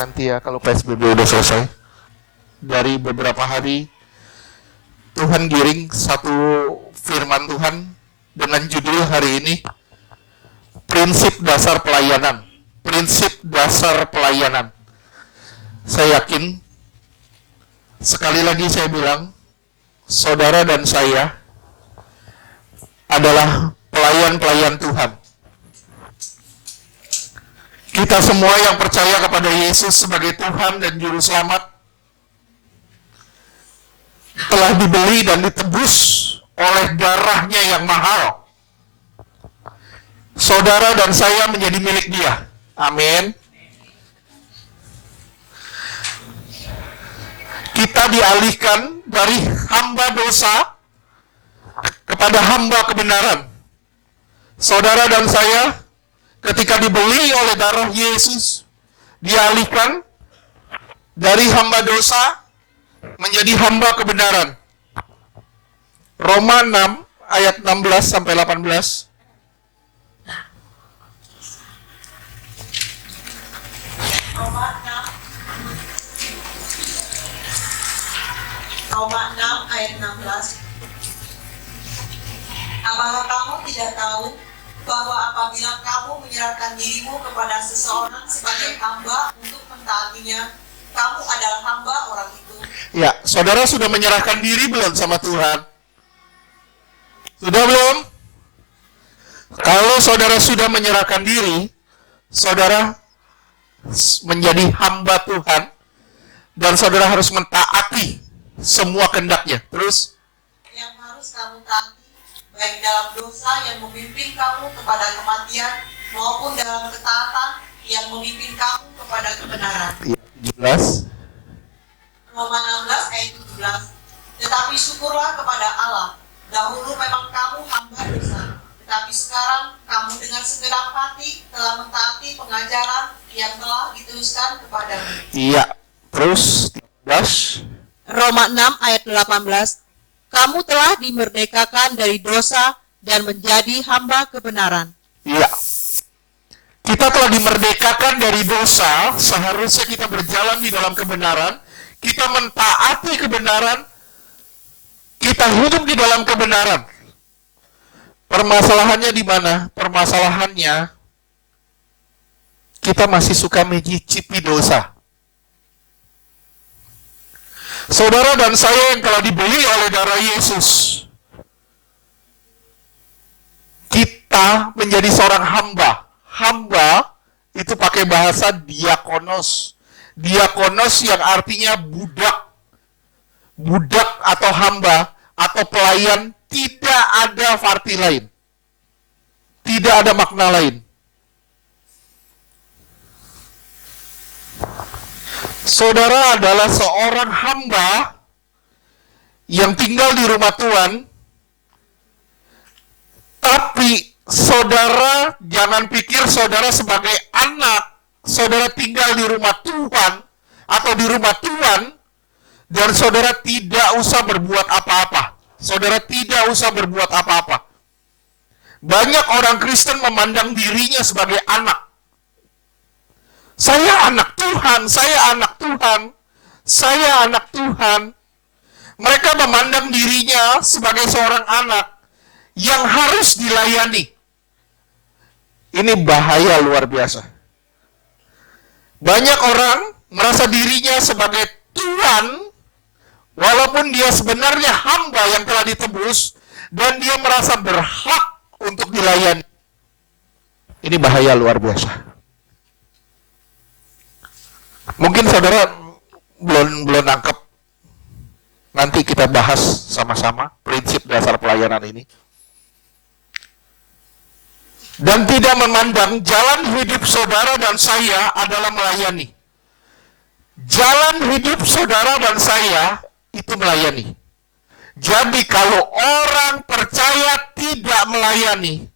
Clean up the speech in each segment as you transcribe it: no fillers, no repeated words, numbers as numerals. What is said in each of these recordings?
nanti ya kalau PSBB udah selesai. Dari beberapa hari Tuhan giring satu firman Tuhan dengan judul hari ini prinsip dasar pelayanan. Prinsip dasar pelayanan. Saya yakin, sekali lagi saya bilang, saudara dan saya adalah pelayan-pelayan Tuhan. Kita semua yang percaya kepada Yesus sebagai Tuhan dan Juru Selamat telah dibeli dan ditebus oleh darahnya yang mahal. Saudara dan saya menjadi milik Dia. Amin. Kita dialihkan dari hamba dosa kepada hamba kebenaran. Saudara dan saya ketika dibeli oleh darah Yesus, dialihkan dari hamba dosa menjadi hamba kebenaran. Roma 6 ayat 16 sampai 18. Roma 6 ayat 16. Apakah kamu tidak tahu bahwa apabila kamu menyerahkan dirimu kepada seseorang sebagai hamba untuk mentaatinya, kamu adalah hamba orang itu? Ya, saudara sudah menyerahkan diri belum sama Tuhan? Sudah belum? Kalau saudara sudah menyerahkan diri, saudara menjadi hamba Tuhan dan saudara harus mentaati semua kehendaknya. Terus? Yang harus kamu taati, baik dalam dosa yang memimpin kamu kepada kematian maupun dalam ketaatan yang memimpin kamu kepada kebenaran. Ya, jelas. Roma 16 ayat 17. Tetapi syukurlah kepada Allah, dahulu memang kamu hamba dosa, tetapi sekarang kamu dengan segenap hati telah mentaati pengajaran yang telah diteruskan kepadamu. Iya. Terus 13. Roma 6 ayat 18. Kamu telah dimerdekakan dari dosa dan menjadi hamba kebenaran. Iya. Kita telah dimerdekakan dari dosa, seharusnya kita berjalan di dalam kebenaran, kita mentaati kebenaran, kita hidup di dalam kebenaran. Permasalahannya di mana? Permasalahannya kita masih suka mencicipi dosa. Saudara dan saya yang telah dibeli oleh darah Yesus, kita menjadi seorang hamba. Hamba itu pakai bahasa diakonos. Diakonos yang artinya budak. Budak atau hamba atau pelayan, tidak ada arti lain. Tidak ada makna lain. Saudara adalah seorang hamba yang tinggal di rumah Tuhan, tapi saudara jangan pikir saudara sebagai anak, saudara tinggal di rumah Tuhan atau di rumah Tuhan, dan saudara tidak usah berbuat apa-apa. Saudara tidak usah berbuat apa-apa. Banyak orang Kristen memandang dirinya sebagai anak. Saya anak Tuhan, saya anak Tuhan, saya anak Tuhan. Mereka memandang dirinya sebagai seorang anak yang harus dilayani. Ini bahaya luar biasa. Banyak orang merasa dirinya sebagai Tuhan, walaupun dia sebenarnya hamba yang telah ditebus, dan dia merasa berhak untuk dilayani. Ini bahaya luar biasa. Mungkin saudara belum nangkep. Nanti kita bahas sama-sama prinsip dasar pelayanan ini. Dan tidak memandang jalan hidup saudara dan saya adalah melayani. Jalan hidup saudara dan saya itu melayani. Jadi kalau orang percaya tidak melayani,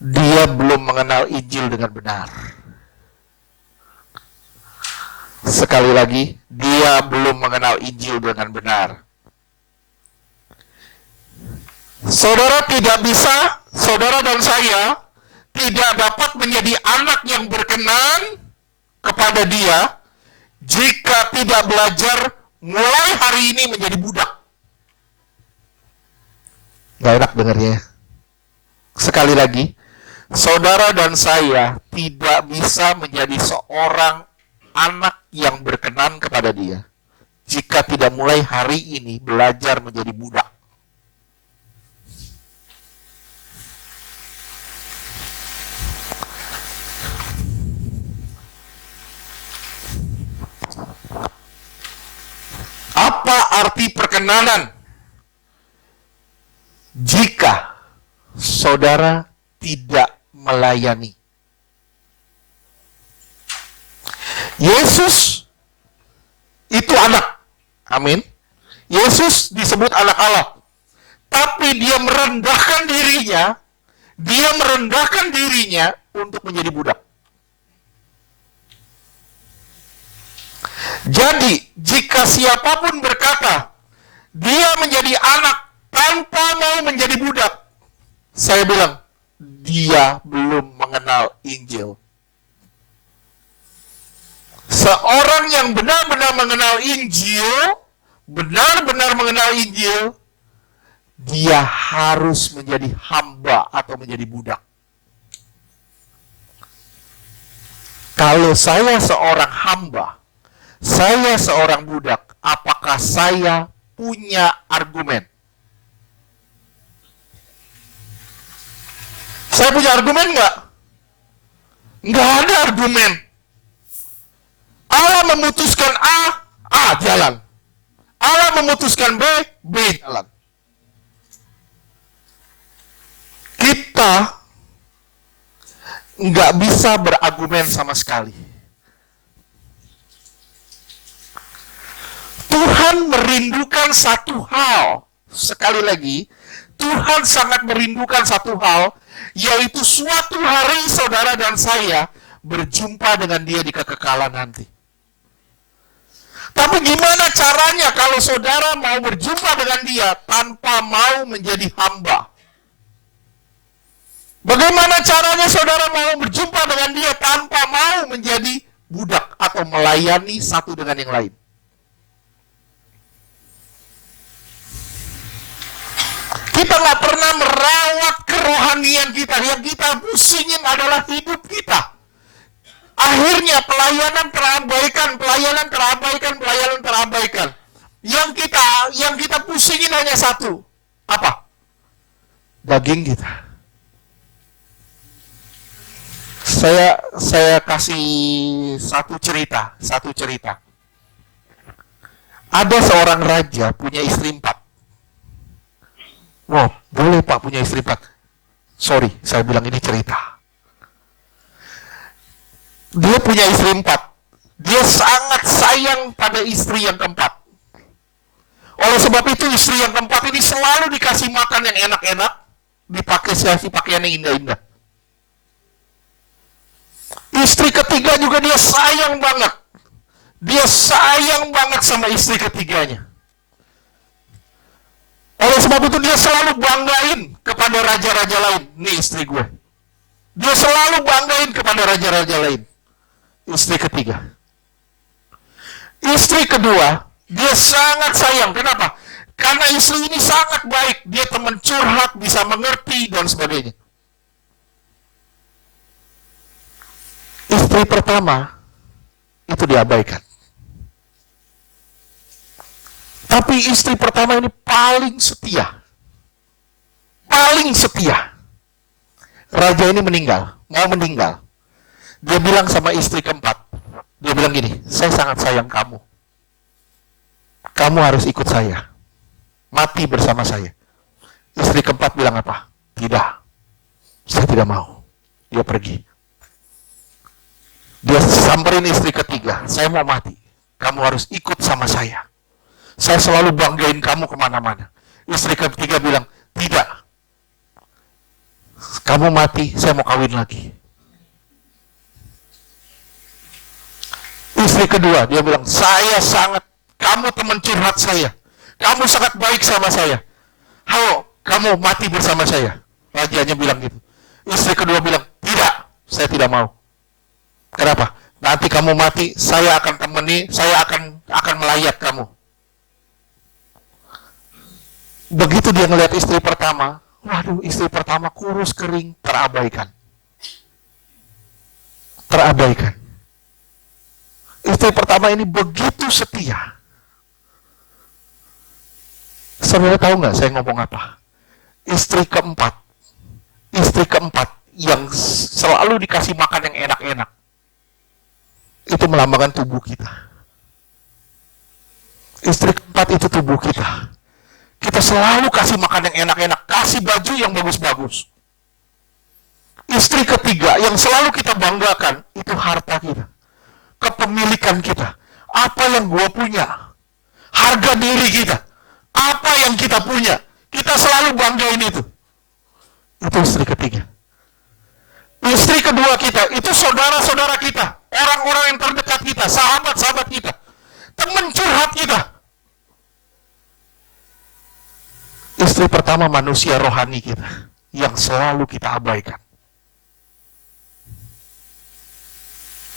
dia belum mengenal Injil dengan benar. Sekali lagi, dia belum mengenal Injil dengan benar. Saudara tidak bisa, saudara dan saya tidak dapat menjadi anak yang berkenan kepada dia jika tidak belajar mulai hari ini menjadi budak. Gak enak dengarnya. Sekali lagi, saudara dan saya tidak bisa menjadi seorang anak yang berkenan kepada dia jika tidak mulai hari ini belajar menjadi budak. Apa arti perkenanan? Jika saudara tidak melayani. Yesus itu anak. Amin. Yesus disebut anak Allah. Tapi dia merendahkan dirinya untuk menjadi budak. Jadi, jika siapapun berkata, dia menjadi anak tanpa mau menjadi budak, saya bilang, dia belum mengenal Injil. Seorang yang benar-benar mengenal Injil, dia harus menjadi hamba atau menjadi budak. Kalau saya seorang hamba, saya seorang budak, apakah saya punya argumen? Saya punya argumen nggak? Nggak ada argumen. Allah memutuskan A jalan. Allah memutuskan B jalan. Kita nggak bisa berargumen sama sekali. Tuhan merindukan satu hal. Sekali lagi, Tuhan sangat merindukan satu hal, yaitu suatu hari saudara dan saya berjumpa dengan dia di kekekalan nanti. Tapi gimana caranya kalau saudara mau berjumpa dengan dia tanpa mau menjadi hamba? Bagaimana caranya saudara mau berjumpa dengan dia tanpa mau menjadi budak atau melayani satu dengan yang lain? Kita nggak pernah merawat kerohanian kita. Yang kita pusingin adalah hidup kita. Akhirnya pelayanan terabaikan. Yang kita pusingin hanya satu. Apa? Daging kita. Saya kasih satu cerita. Ada seorang raja punya istri 4. Wow, boleh Pak punya istri 4. Sorry, saya bilang ini cerita. Dia punya istri 4. Dia sangat sayang pada istri yang keempat. Oleh sebab itu istri yang keempat ini selalu dikasih makan yang enak-enak, dipakai pakaian yang indah-indah. Istri ketiga juga dia sayang banget. Dia sayang banget sama istri ketiganya. Oleh sebab itu dia selalu banggain kepada raja-raja lain. Nih istri gue. Dia selalu banggain kepada raja-raja lain. Istri ketiga. Istri kedua, dia sangat sayang. Kenapa? Karena istri ini sangat baik. Dia teman curhat, bisa mengerti, dan sebagainya. Istri pertama, itu diabaikan. Tapi istri pertama ini paling setia. Raja ini mau meninggal. Dia bilang sama istri keempat. Dia bilang gini, saya sangat sayang kamu. Kamu harus ikut saya. Mati bersama saya. Istri keempat bilang apa? Tidak. Saya tidak mau. Dia pergi. Dia samperin istri ketiga. Saya mau mati. Kamu harus ikut sama saya. Saya selalu banggain kamu kemana-mana. Istri ketiga bilang, tidak. Kamu mati, saya mau kawin lagi. Istri kedua, dia bilang, kamu teman curhat saya. Kamu sangat baik sama saya. Ayo, kamu mati bersama saya. Rajanya bilang gitu. Istri kedua bilang, tidak, saya tidak mau. Kenapa? nanti kamu mati, saya akan temani, saya akan melayat kamu. Begitu dia ngelihat istri pertama, waduh, istri pertama kurus kering, terabaikan. Terabaikan. Istri pertama ini begitu setia. Saudara tahu nggak saya ngomong apa? Istri keempat yang selalu dikasih makan yang enak-enak, itu melambangkan tubuh kita. Istri keempat itu tubuh kita. Kita selalu kasih makan yang enak-enak, kasih baju yang bagus-bagus. Istri ketiga yang selalu kita banggakan, itu harta kita, kepemilikan kita, apa yang gua punya, harga diri kita, apa yang kita punya, kita selalu banggain itu. Itu istri ketiga. Istri kedua kita, itu saudara-saudara kita, orang-orang yang terdekat kita, sahabat-sahabat kita, teman curhat kita. Istri pertama manusia rohani kita, yang selalu kita abaikan.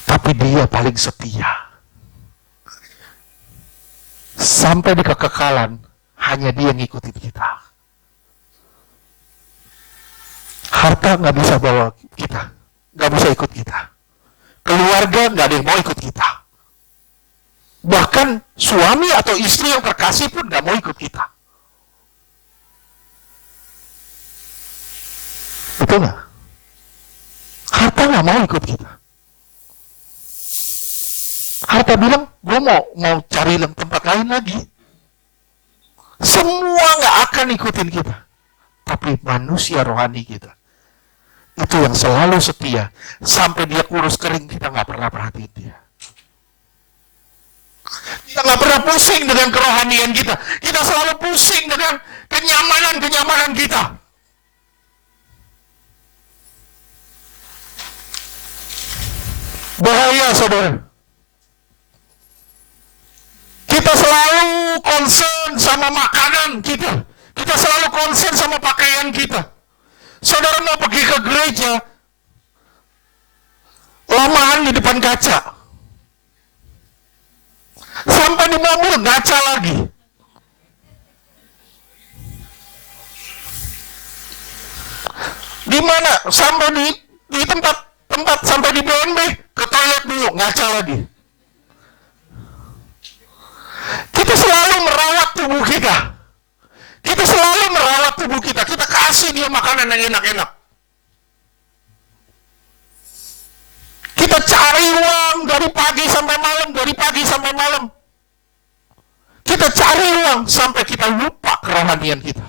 Tapi dia paling setia. Sampai di kekekalan, hanya dia ngikutin kita. Harta nggak bisa bawa kita, nggak bisa ikut kita. Keluarga nggak ada yang mau ikut kita. Bahkan suami atau istri yang terkasih pun nggak mau ikut kita. Betul nggak? Harta nggak mau ikut kita. Harta bilang, gue mau cari tempat lain lagi. Semua nggak akan ikutin kita. Tapi manusia rohani kita, itu yang selalu setia. Sampai dia kurus kering, kita nggak pernah perhatiin dia. Kita nggak pernah pusing dengan kerohanian kita. Kita selalu pusing dengan kenyamanan kita. Bahaya, saudara. Kita selalu concern sama makanan kita. Kita selalu concern sama pakaian kita. Saudara mau pergi ke gereja, lamaan di depan kaca. Sampai di mobil, ngaca lagi. Di mana? Sampai di tempat sampai di BNB, ke toilet dulu, ngaca lagi. Kita selalu merawat tubuh kita. Kita selalu merawat tubuh kita. Kita kasih dia makanan yang enak-enak. Kita cari uang dari pagi sampai malam. Kita cari uang sampai kita lupa kerohanian kita.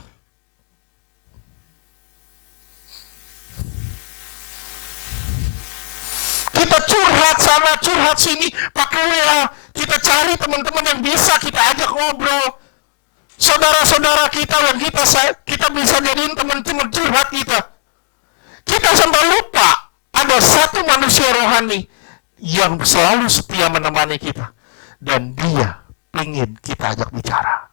Kita curhat sana, curhat sini, pakai WA. Kita cari teman-teman yang bisa kita ajak ngobrol. Saudara-saudara kita yang kita bisa jadiin teman-teman curhat kita. Kita sampai lupa ada satu manusia rohani yang selalu setia menemani kita. Dan dia ingin kita ajak bicara.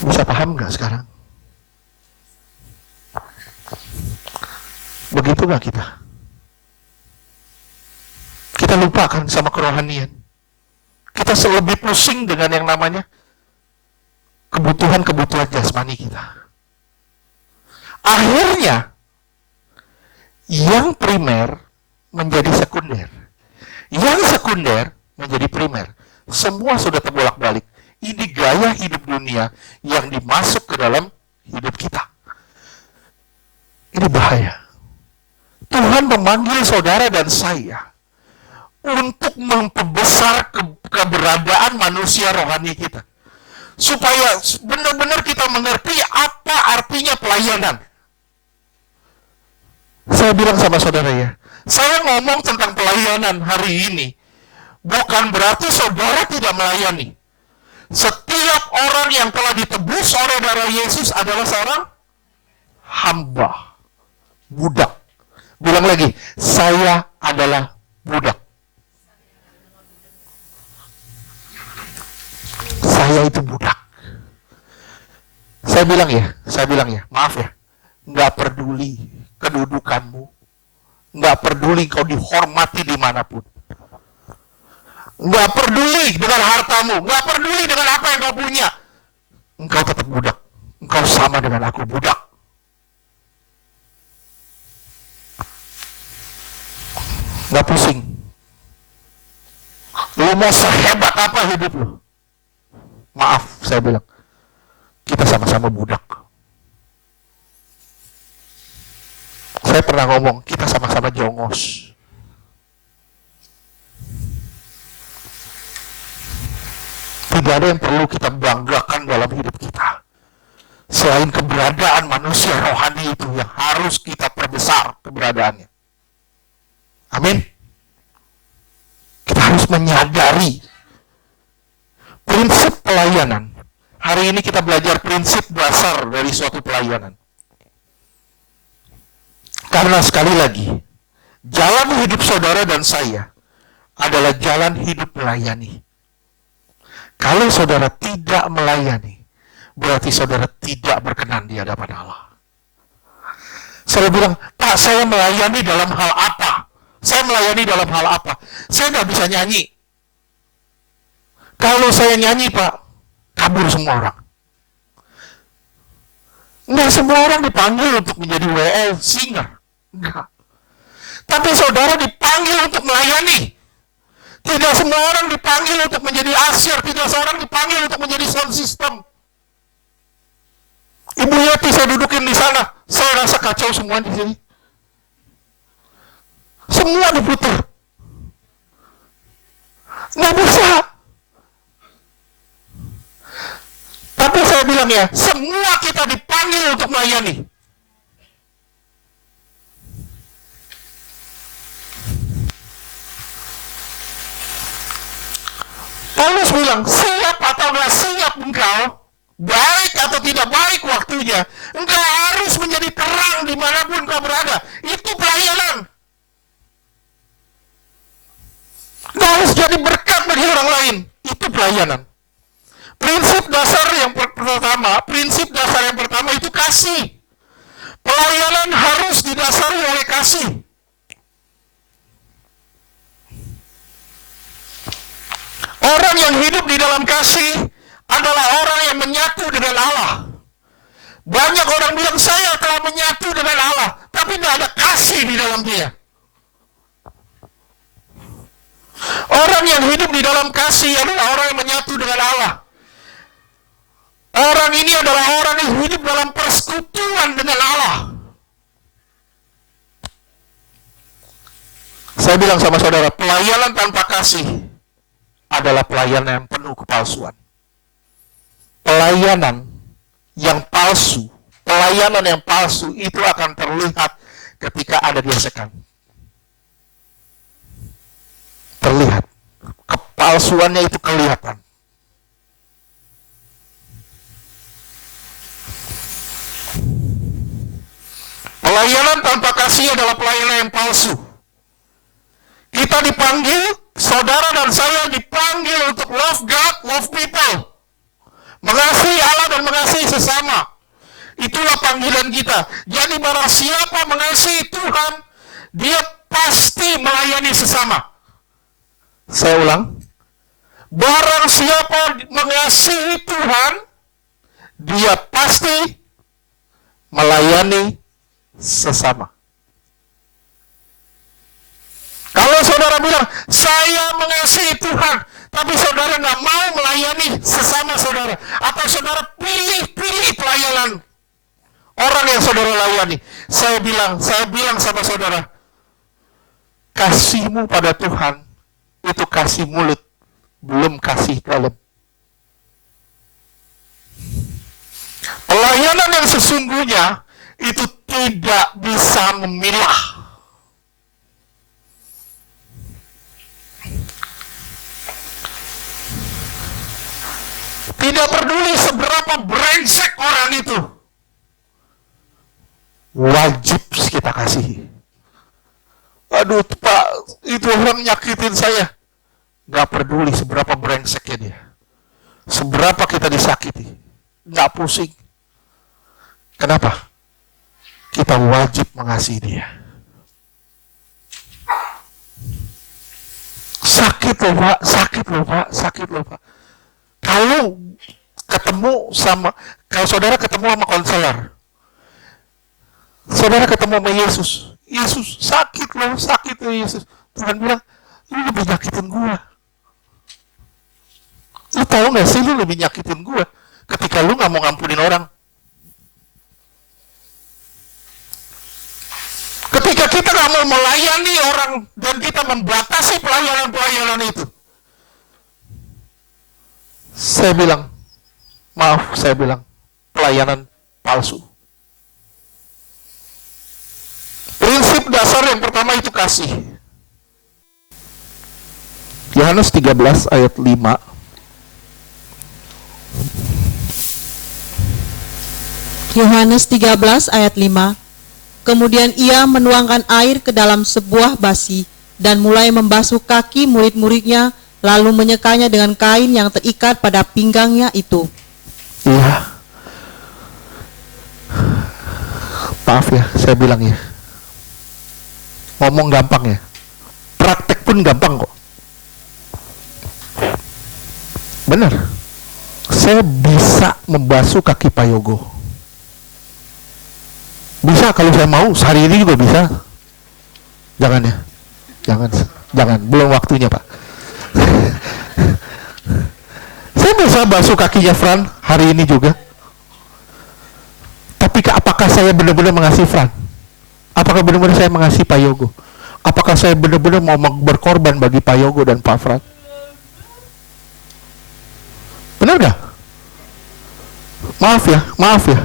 Bisa paham nggak sekarang? Begitu nggak kita? Kita lupakan sama kerohanian. Kita lebih pusing dengan yang namanya kebutuhan jasmani kita. Akhirnya, yang primer menjadi sekunder. Yang sekunder menjadi primer. Semua sudah terbolak-balik. Ini gaya hidup dunia yang dimasuk ke dalam hidup kita. Ini bahaya. Tuhan memanggil saudara dan saya untuk memperbesar keberadaan manusia rohani kita. Supaya benar-benar kita mengerti apa artinya pelayanan. Saya bilang sama saudara ya, saya ngomong tentang pelayanan hari ini, bukan berarti saudara tidak melayani. Setiap orang yang telah ditebus oleh darah Yesus adalah seorang hamba, budak. Bilang lagi, saya adalah budak. Saya itu budak. Saya bilang ya, maaf ya. nggak peduli kedudukanmu, nggak peduli kau dihormati dimanapun, nggak peduli dengan hartamu, nggak peduli dengan apa yang kau punya, engkau tetap budak. Engkau sama dengan aku, budak. Nggak pusing. Lu mau sehebat apa hidup lu? Maaf, saya bilang, kita sama-sama budak. Saya pernah ngomong, kita sama-sama jongos. Tidak ada yang perlu kita banggakan dalam hidup kita, selain keberadaan manusia rohani itu yang harus kita perbesar keberadaannya. Amin. Kita harus menyadari prinsip pelayanan. Hari ini kita belajar prinsip dasar dari suatu pelayanan. Karena sekali lagi, jalan hidup saudara dan saya adalah jalan hidup melayani. Kalau saudara tidak melayani, berarti saudara tidak berkenan di hadapan Allah. Saudara bilang, Pak, saya melayani dalam hal apa? Saya melayani dalam hal apa? Saya nggak bisa nyanyi. Kalau saya nyanyi, Pak, kabur semua orang. Nggak semua orang dipanggil untuk menjadi WL singer. Enggak. Tapi saudara dipanggil untuk melayani. Tidak semua orang dipanggil untuk menjadi usher. Tidak semua orang dipanggil untuk menjadi sound system. Ibu Yati saya dudukin di sana. Saya rasa kacau semua di sini. Semua diputar. Nggak bisa. Tapi saya bilang ya, semua kita dipanggil untuk melayani. Paulus bilang, siap atau nggak siap engkau, baik atau tidak baik waktunya, engkau harus menjadi terang dimanapun kau berada. Itu pelayanan. Engkau harus jadi berkat bagi orang lain. Itu pelayanan. Prinsip dasar yang pertama itu kasih. Pelayanan harus didasari oleh kasih. Orang yang hidup di dalam kasih adalah orang yang menyatu dengan Allah. Banyak orang bilang saya telah menyatu dengan Allah, tapi tidak ada kasih di dalam dia. Orang yang hidup di dalam kasih adalah orang yang menyatu dengan Allah. Orang ini adalah orang yang hidup dalam persekutuan dengan Allah. Saya bilang sama saudara, pelayanan tanpa kasih adalah pelayanan yang penuh kepalsuan. Pelayanan yang palsu itu akan terlihat ketika ada gesekan. Terlihat. Kepalsuannya itu kelihatan. Pelayanan tanpa kasih adalah pelayanan yang palsu. Kita dipanggil, saudara dan saya dipanggil untuk love God, love people. Mengasihi Allah dan mengasihi sesama. Itulah panggilan kita. Jadi barang siapa mengasihi Tuhan, dia pasti melayani sesama. Saya ulang. Barang siapa mengasihi Tuhan, dia pasti melayani sesama. Kalau saudara bilang, saya mengasihi Tuhan, tapi saudara nggak mau melayani sesama saudara, atau saudara pilih-pilih pelayanan orang yang saudara layani, saya bilang sama saudara, kasihmu pada Tuhan itu kasih mulut, belum kasih dalam. Pelayanan yang sesungguhnya itu tidak bisa memilah. Tidak peduli seberapa brengsek orang itu, wajib kita kasihi. Aduh Pak, itu orang nyakitin saya. Gak peduli seberapa brengseknya dia, seberapa kita disakiti, gak pusing. Kenapa? kita wajib mengasihi dia. Sakit loh Pak, sakit loh Pak, sakit loh Pak. Kalau saudara ketemu sama konselor, saudara ketemu sama Yesus, Yesus sakit loh Yesus. Tuhan bilang, lu lebih nyakitin gua. Lu tahu gak sih, lu lebih nyakitin gua ketika lu gak mau ngampunin orang. Ketika kita gak mau melayani orang dan kita membatasi pelayanan itu, saya bilang pelayanan palsu. Prinsip dasar yang pertama itu kasih. Yohanes 13 ayat 5. Yohanes 13 ayat 5. Kemudian ia menuangkan air ke dalam sebuah basi dan mulai membasuh kaki murid-muridnya, lalu menyekanya dengan kain yang terikat pada pinggangnya itu. Iya. Maaf ya, saya bilang ya. Ngomong gampang ya. Praktek pun gampang kok. Benar. Saya bisa membasuh kaki Pak Yogo. Bisa kalau saya mau, sehari ini juga bisa. Jangan ya. Jangan. Belum waktunya Pak. Saya bisa basuh kakinya Fran hari ini juga. Tapi apakah saya benar-benar mengasihi Fran? Apakah benar-benar saya mengasihi Pak Yogo? Apakah saya benar-benar mau berkorban bagi Pak Yogo dan Pak Fran? Benar gak? Maaf ya.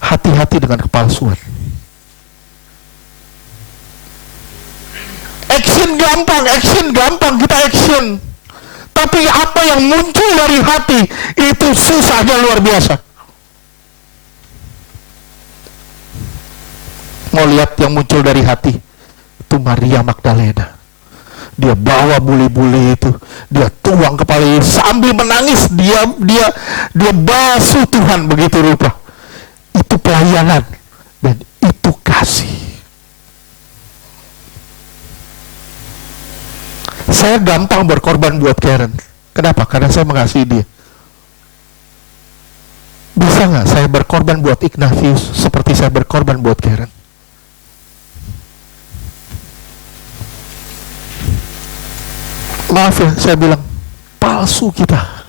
Hati-hati dengan kepalsuan. Action gampang, kita action. Tapi apa yang muncul dari hati, itu susahnya luar biasa. Mau lihat yang muncul dari hati? Itu Maria Magdalena. Dia bawa buli-buli itu, dia tuang kepala Yesus sambil menangis, dia basuh Tuhan begitu rupa. Itu pelayanan dan itu kasih. Saya gampang berkorban buat Karen. Kenapa? Karena saya mengasihi dia. Bisa nggak saya berkorban buat Ignatius seperti saya berkorban buat Karen? Maaf ya, saya bilang palsu kita.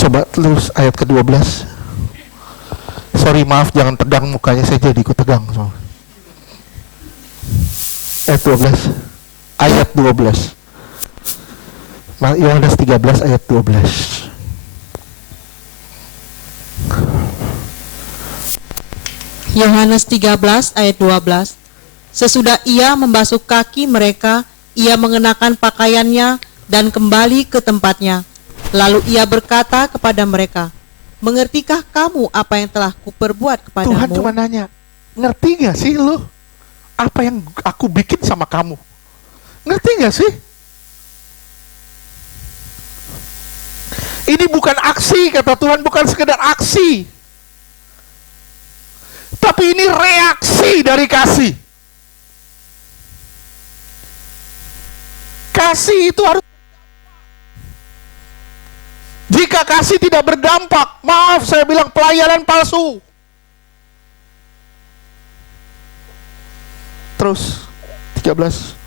Coba terus ayat ke-12. Sorry, maaf, jangan tegang mukanya, saya jadi ikut tegang. Ayat 12. Yohanes 13 ayat 12. Yohanes 13 ayat 12. Sesudah ia membasuh kaki mereka, ia mengenakan pakaiannya dan kembali ke tempatnya. Lalu ia berkata kepada mereka, mengertikah kamu apa yang telah kuperbuat kepadamu? Tuhan cuma nanya, ngerti gak sih lu apa yang aku bikin sama kamu? Ngerti gak sih? Ini bukan aksi, kata Tuhan, bukan sekedar aksi. Tapi ini reaksi dari kasih. Kasih itu harus. Jika kasih tidak berdampak, maaf saya bilang pelayanan palsu. Terus 13.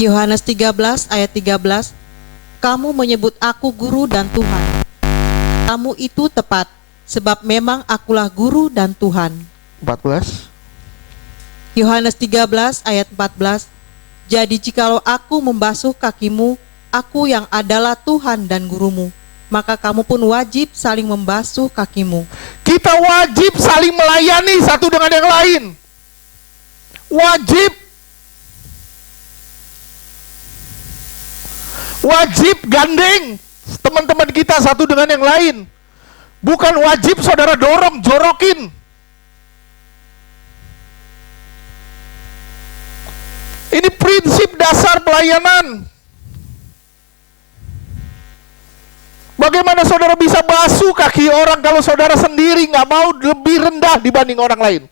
Yohanes 13 ayat 13. Kamu menyebut aku guru dan Tuhan. Kamu itu tepat, sebab memang akulah guru dan Tuhan. 14. Yohanes 13 ayat 14. Jadi jikalau aku membasuh kakimu, aku yang adalah Tuhan dan gurumu, maka kamu pun wajib saling membasuh kakimu. Kita wajib saling melayani satu dengan yang lain. Wajib gandeng teman-teman kita satu dengan yang lain. Bukan wajib saudara dorong, jorokin. Ini prinsip dasar pelayanan. Bagaimana saudara bisa basuh kaki orang kalau saudara sendiri nggak mau lebih rendah dibanding orang lain?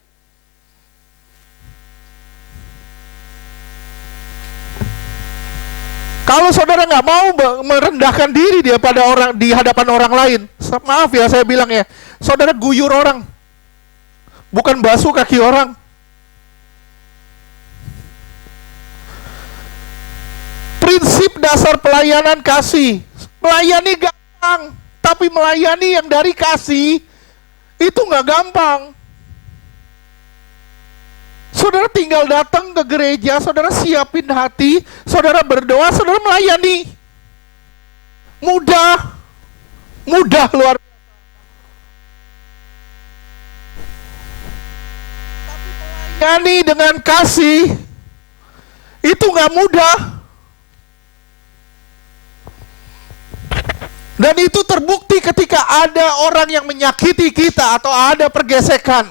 Kalau saudara nggak mau merendahkan diri daripada orang di hadapan orang lain, maaf ya saya bilang ya, saudara guyur orang, bukan basuh kaki orang. Prinsip dasar pelayanan kasih, melayani gampang, tapi melayani yang dari kasih itu nggak gampang. Saudara tinggal datang ke gereja, saudara siapin hati, saudara berdoa, saudara melayani. Mudah, mudah luar biasa. Tapi melayani dengan kasih itu nggak mudah. Dan itu terbukti ketika ada orang yang menyakiti kita atau ada pergesekan.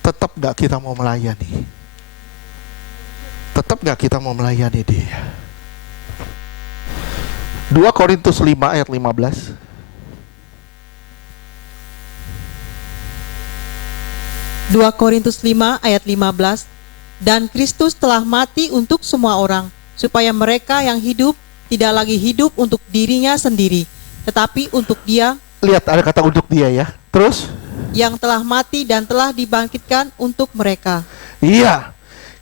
Tetap gak kita mau melayani? Tetap gak kita mau melayani dia? 2 Korintus 5 ayat 15. 2 Korintus 5 ayat 15. Dan Kristus telah mati untuk semua orang, supaya mereka yang hidup tidak lagi hidup untuk dirinya sendiri, tetapi untuk Dia. Lihat ada kata untuk dia ya. Terus? Yang telah mati dan telah dibangkitkan untuk mereka. Iya.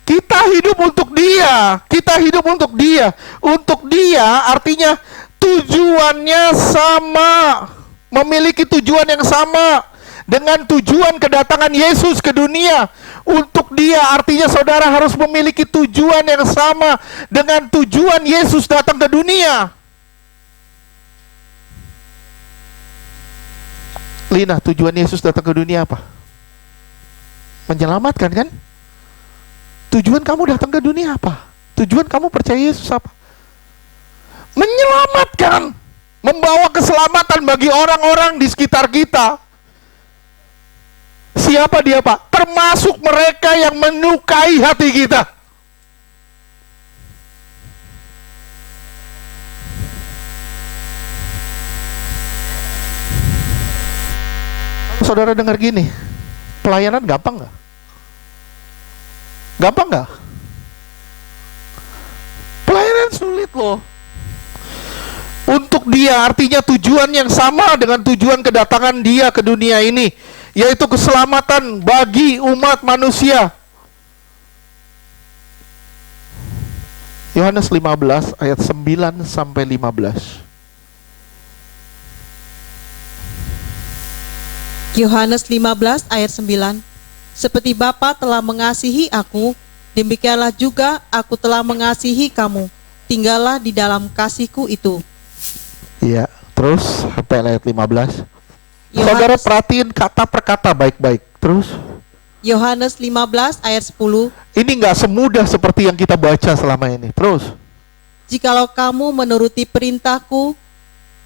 Kita hidup untuk dia. Kita hidup untuk dia. Untuk dia artinya tujuannya sama. Memiliki tujuan yang sama dengan tujuan kedatangan Yesus ke dunia. Untuk dia artinya saudara harus memiliki tujuan yang sama dengan tujuan Yesus datang ke dunia. Lina, tujuan Yesus datang ke dunia apa? Menyelamatkan kan? Tujuan kamu datang ke dunia apa? Tujuan kamu percaya Yesus apa? Menyelamatkan, membawa keselamatan bagi orang-orang di sekitar kita. Siapa dia Pak? Termasuk mereka yang menyukai hati kita. Saudara dengar gini, pelayanan gampang nggak? Gampang nggak? Pelayanan sulit loh. Untuk dia artinya tujuan yang sama dengan tujuan kedatangan dia ke dunia ini, yaitu keselamatan bagi umat manusia. Yohanes 15 ayat 9 sampai 15. Yohanes 15 ayat 9. Seperti Bapa telah mengasihi aku, demikianlah juga aku telah mengasihi kamu. Tinggallah di dalam kasihku itu. Iya, terus sampai ayat 15. Saudara perhatiin kata per kata baik-baik. Terus Yohanes 15 ayat 10. ini nggak semudah seperti yang kita baca selama ini. Terus Jikalau kamu menuruti perintahku,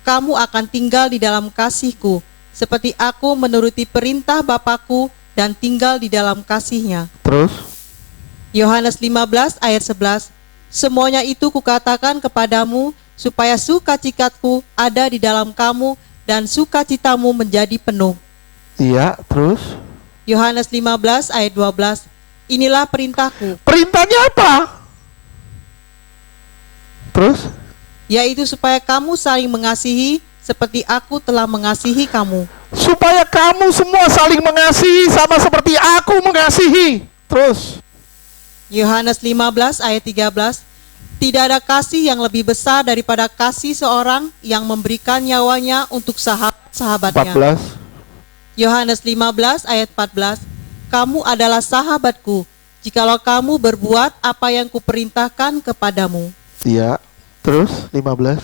kamu akan tinggal di dalam kasihku, seperti aku menuruti perintah Bapakku dan tinggal di dalam kasihnya. Terus Yohanes 15 ayat 11. Semuanya itu kukatakan kepadamu, supaya sukacitaku ada di dalam kamu dan sukacitamu menjadi penuh. iya, terus Yohanes 15 ayat 12. Inilah perintahku, perintahnya apa? Terus yaitu supaya kamu saling mengasihi seperti aku telah mengasihi kamu. supaya kamu semua saling mengasihi sama seperti aku mengasihi. Terus Yohanes 15 ayat 13. Tidak ada kasih yang lebih besar daripada kasih seorang yang memberikan nyawanya untuk sahabat-sahabatnya. 14. Yohanes 15 ayat 14. Kamu adalah sahabatku, jikalau kamu berbuat apa yang kuperintahkan kepadamu. Iya, terus 15.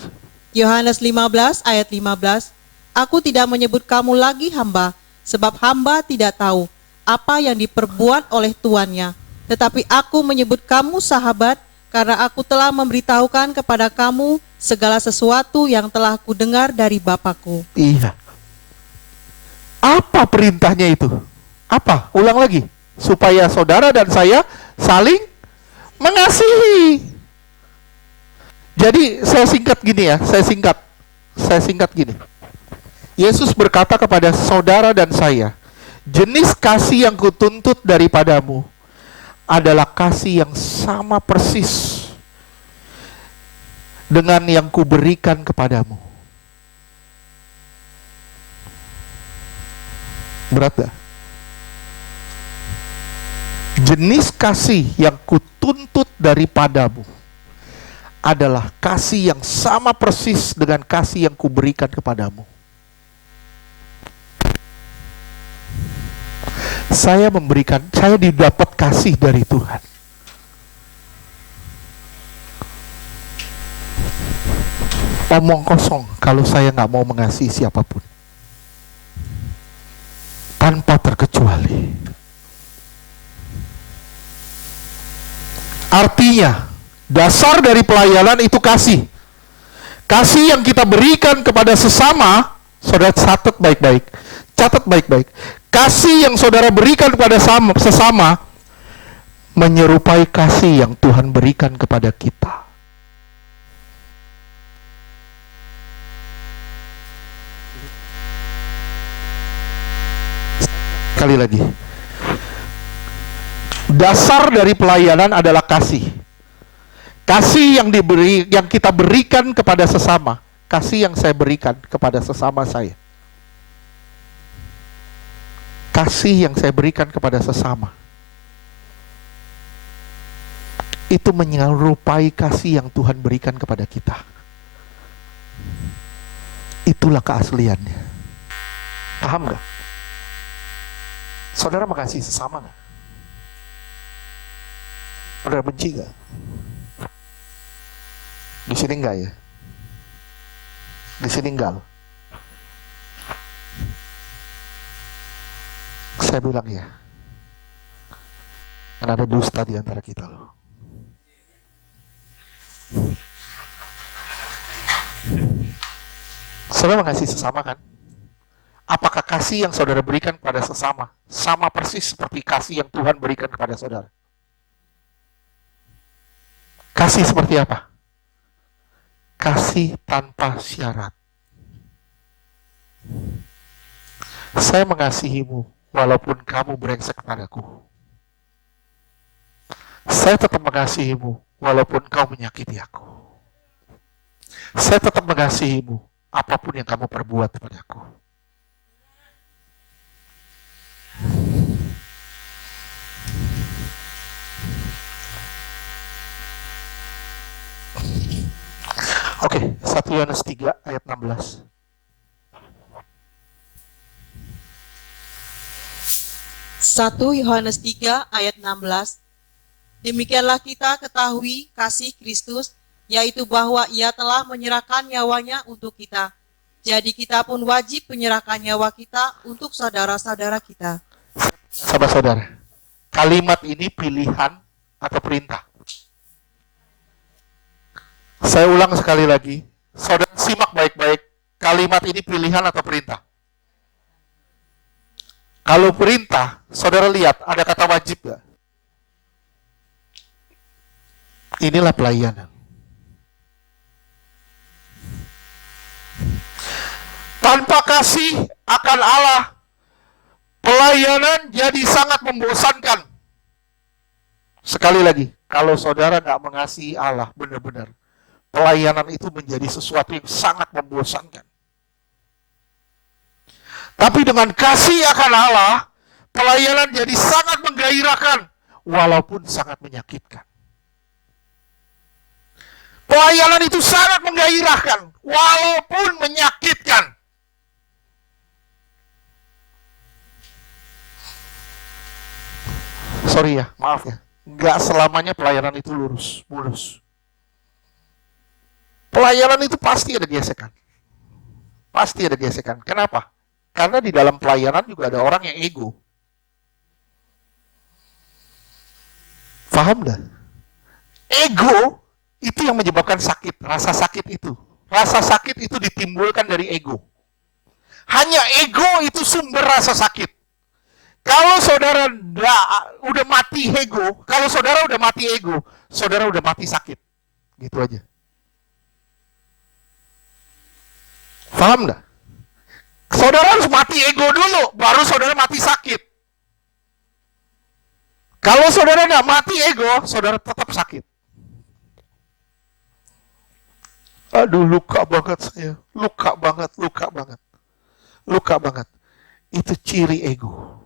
Yohanes 15 ayat 15. Aku tidak menyebut kamu lagi hamba, sebab hamba tidak tahu apa yang diperbuat oleh tuannya. Tetapi aku menyebut kamu sahabat, karena aku telah memberitahukan kepada kamu segala sesuatu yang telah kudengar dari Bapakku. Iya. Apa perintahnya itu? Apa? Ulang lagi. Supaya saudara dan saya saling mengasihi. Jadi saya singkat gini ya, saya singkat gini. Yesus berkata kepada saudara dan saya, jenis kasih yang kutuntut daripadamu adalah kasih yang sama persis dengan yang kuberikan kepadamu. Berat gak? Jenis kasih yang kutuntut daripadamu adalah kasih yang sama persis dengan kasih yang kuberikan kepadamu. Saya didapat kasih dari Tuhan. Omong kosong kalau saya nggak mau mengasihi siapapun. Tanpa terkecuali. Artinya, dasar dari pelayanan itu kasih. Kasih yang kita berikan kepada sesama, saudara catat baik-baik. Catat baik-baik. Kasih yang saudara berikan kepada sesama menyerupai kasih yang Tuhan berikan kepada kita. Sekali lagi. Dasar dari pelayanan adalah kasih. Kasih yang kita berikan kepada sesama. Kasih yang saya berikan kepada sesama saya. Kasih yang saya berikan kepada sesama. Itu menyerupai kasih yang Tuhan berikan kepada kita. Itulah keasliannya. Paham gak? Saudara mengasihi sesama gak? Saudara benci gak? Di sini enggak ya? Di sini enggak loh. Saya bilang ya. Karena ada dusta di antara kita loh. Saudara mengasihi sesama kan? Apakah kasih yang saudara berikan kepada sesama sama persis seperti kasih yang Tuhan berikan kepada saudara? Kasih seperti apa? Kasih tanpa syarat. Saya mengasihimu walaupun kamu brengsek padaku. Saya tetap mengasihimu walaupun kau menyakiti aku. Saya tetap mengasihimu apapun yang kamu perbuat padaku. Oke, 1 Yohanes 3 ayat 16. 1 Yohanes 3 ayat 16. Demikianlah kita ketahui kasih Kristus, yaitu bahwa Ia telah menyerahkan nyawanya untuk kita. Jadi kita pun wajib menyerahkan nyawa kita untuk saudara-saudara kita. Saudara-saudara, kalimat ini pilihan atau perintah? Saya ulang sekali lagi, saudara simak baik-baik, kalimat ini pilihan atau perintah? Kalau perintah, saudara lihat ada kata wajib gak? Inilah pelayanan. Tanpa kasih akan Allah, pelayanan jadi sangat membosankan. Sekali lagi, kalau saudara gak mengasihi Allah benar-benar, pelayanan itu menjadi sesuatu yang sangat membosankan. Tapi dengan kasih akan Allah, pelayanan jadi sangat menggairahkan, walaupun sangat menyakitkan. Pelayanan itu sangat menggairahkan, walaupun menyakitkan. Sorry ya, maaf ya. Nggak selamanya pelayanan itu mulus. Pelayanan itu pasti ada gesekan. Pasti ada gesekan. Kenapa? Karena di dalam pelayanan juga ada orang yang ego. Paham gak? Ego itu yang menyebabkan sakit. Rasa sakit itu. Rasa sakit itu ditimbulkan dari ego. Hanya ego itu sumber rasa sakit. Kalau saudara udah mati ego, saudara udah mati sakit. Gitu aja. Paham nggak? Saudara harus mati ego dulu, baru saudara mati sakit. Kalau saudara nggak mati ego, saudara tetap sakit. Aduh, luka banget saya. Luka banget. Luka banget. Itu ciri ego.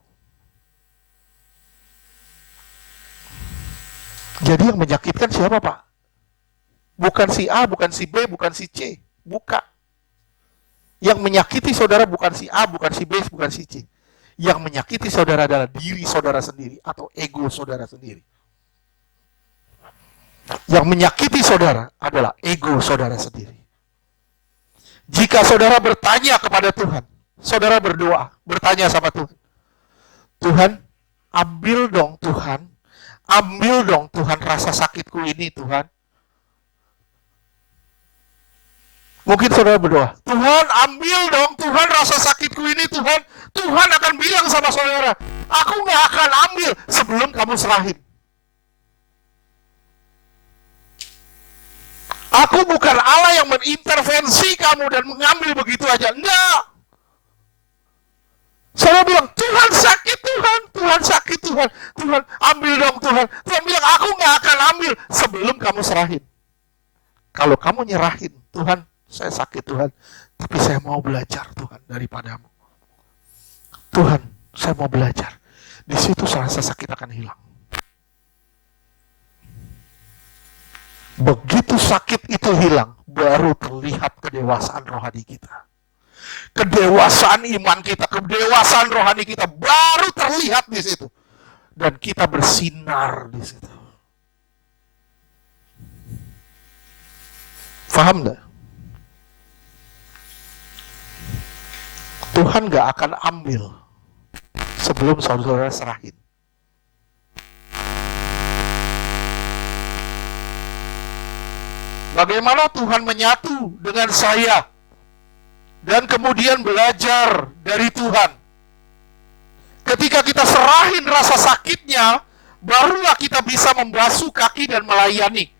Jadi yang menyakitkan siapa, Pak? Bukan si A, bukan si B, bukan si C. Bukan. Yang menyakiti saudara bukan si A, bukan si B, bukan si C. Yang menyakiti saudara adalah diri saudara sendiri atau ego saudara sendiri. Yang menyakiti saudara adalah ego saudara sendiri. Jika saudara bertanya kepada Tuhan, saudara berdoa, bertanya sama Tuhan. Tuhan, ambil dong Tuhan. Ambil dong Tuhan rasa sakitku ini Tuhan. Mungkin saudara berdoa, Tuhan ambil dong Tuhan rasa sakitku ini Tuhan. Tuhan akan bilang sama saudara, aku gak akan ambil sebelum kamu serahin. Aku bukan Allah yang mengintervensi kamu dan mengambil begitu aja. Enggak. Saudara bilang, Tuhan sakit Tuhan, Tuhan sakit Tuhan. Tuhan ambil dong Tuhan. Tuhan bilang, aku gak akan ambil sebelum kamu serahin. Kalau kamu nyerahin, Tuhan, saya sakit Tuhan, tapi saya mau belajar Tuhan daripadamu. Tuhan, saya mau belajar. Di situ rasa sakit akan hilang. Begitu sakit itu hilang, baru terlihat kedewasaan rohani kita. Kedewasaan iman kita, kedewasaan rohani kita baru terlihat di situ. Dan kita bersinar di situ. Paham nggak? Tuhan gak akan ambil sebelum saudara serahin. Bagaimana Tuhan menyatu dengan saya dan kemudian belajar dari Tuhan. Ketika kita serahin rasa sakitnya, barulah kita bisa membasuh kaki dan melayani.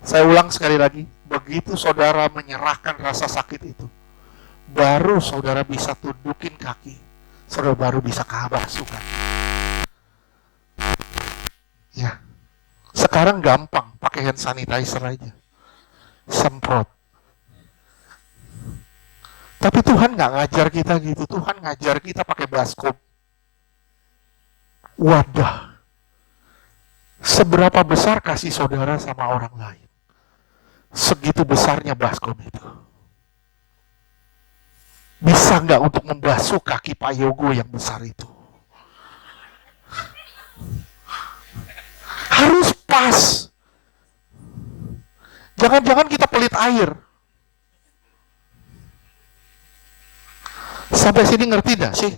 Saya ulang sekali lagi, begitu saudara menyerahkan rasa sakit itu, baru saudara bisa tundukin kaki, saudara baru bisa basuh kaki. Ya. Sekarang gampang, pakai hand sanitizer aja. Semprot. Tapi Tuhan gak ngajar kita gitu. Tuhan ngajar kita pakai baskom. Wadah. Seberapa besar kasih saudara sama orang lain, segitu besarnya baskom itu. Bisa gak untuk membasuh kaki Pak Yogo yang besar itu? Harus pas. Jangan-jangan kita pelit air. Sampai sini ngerti gak sih?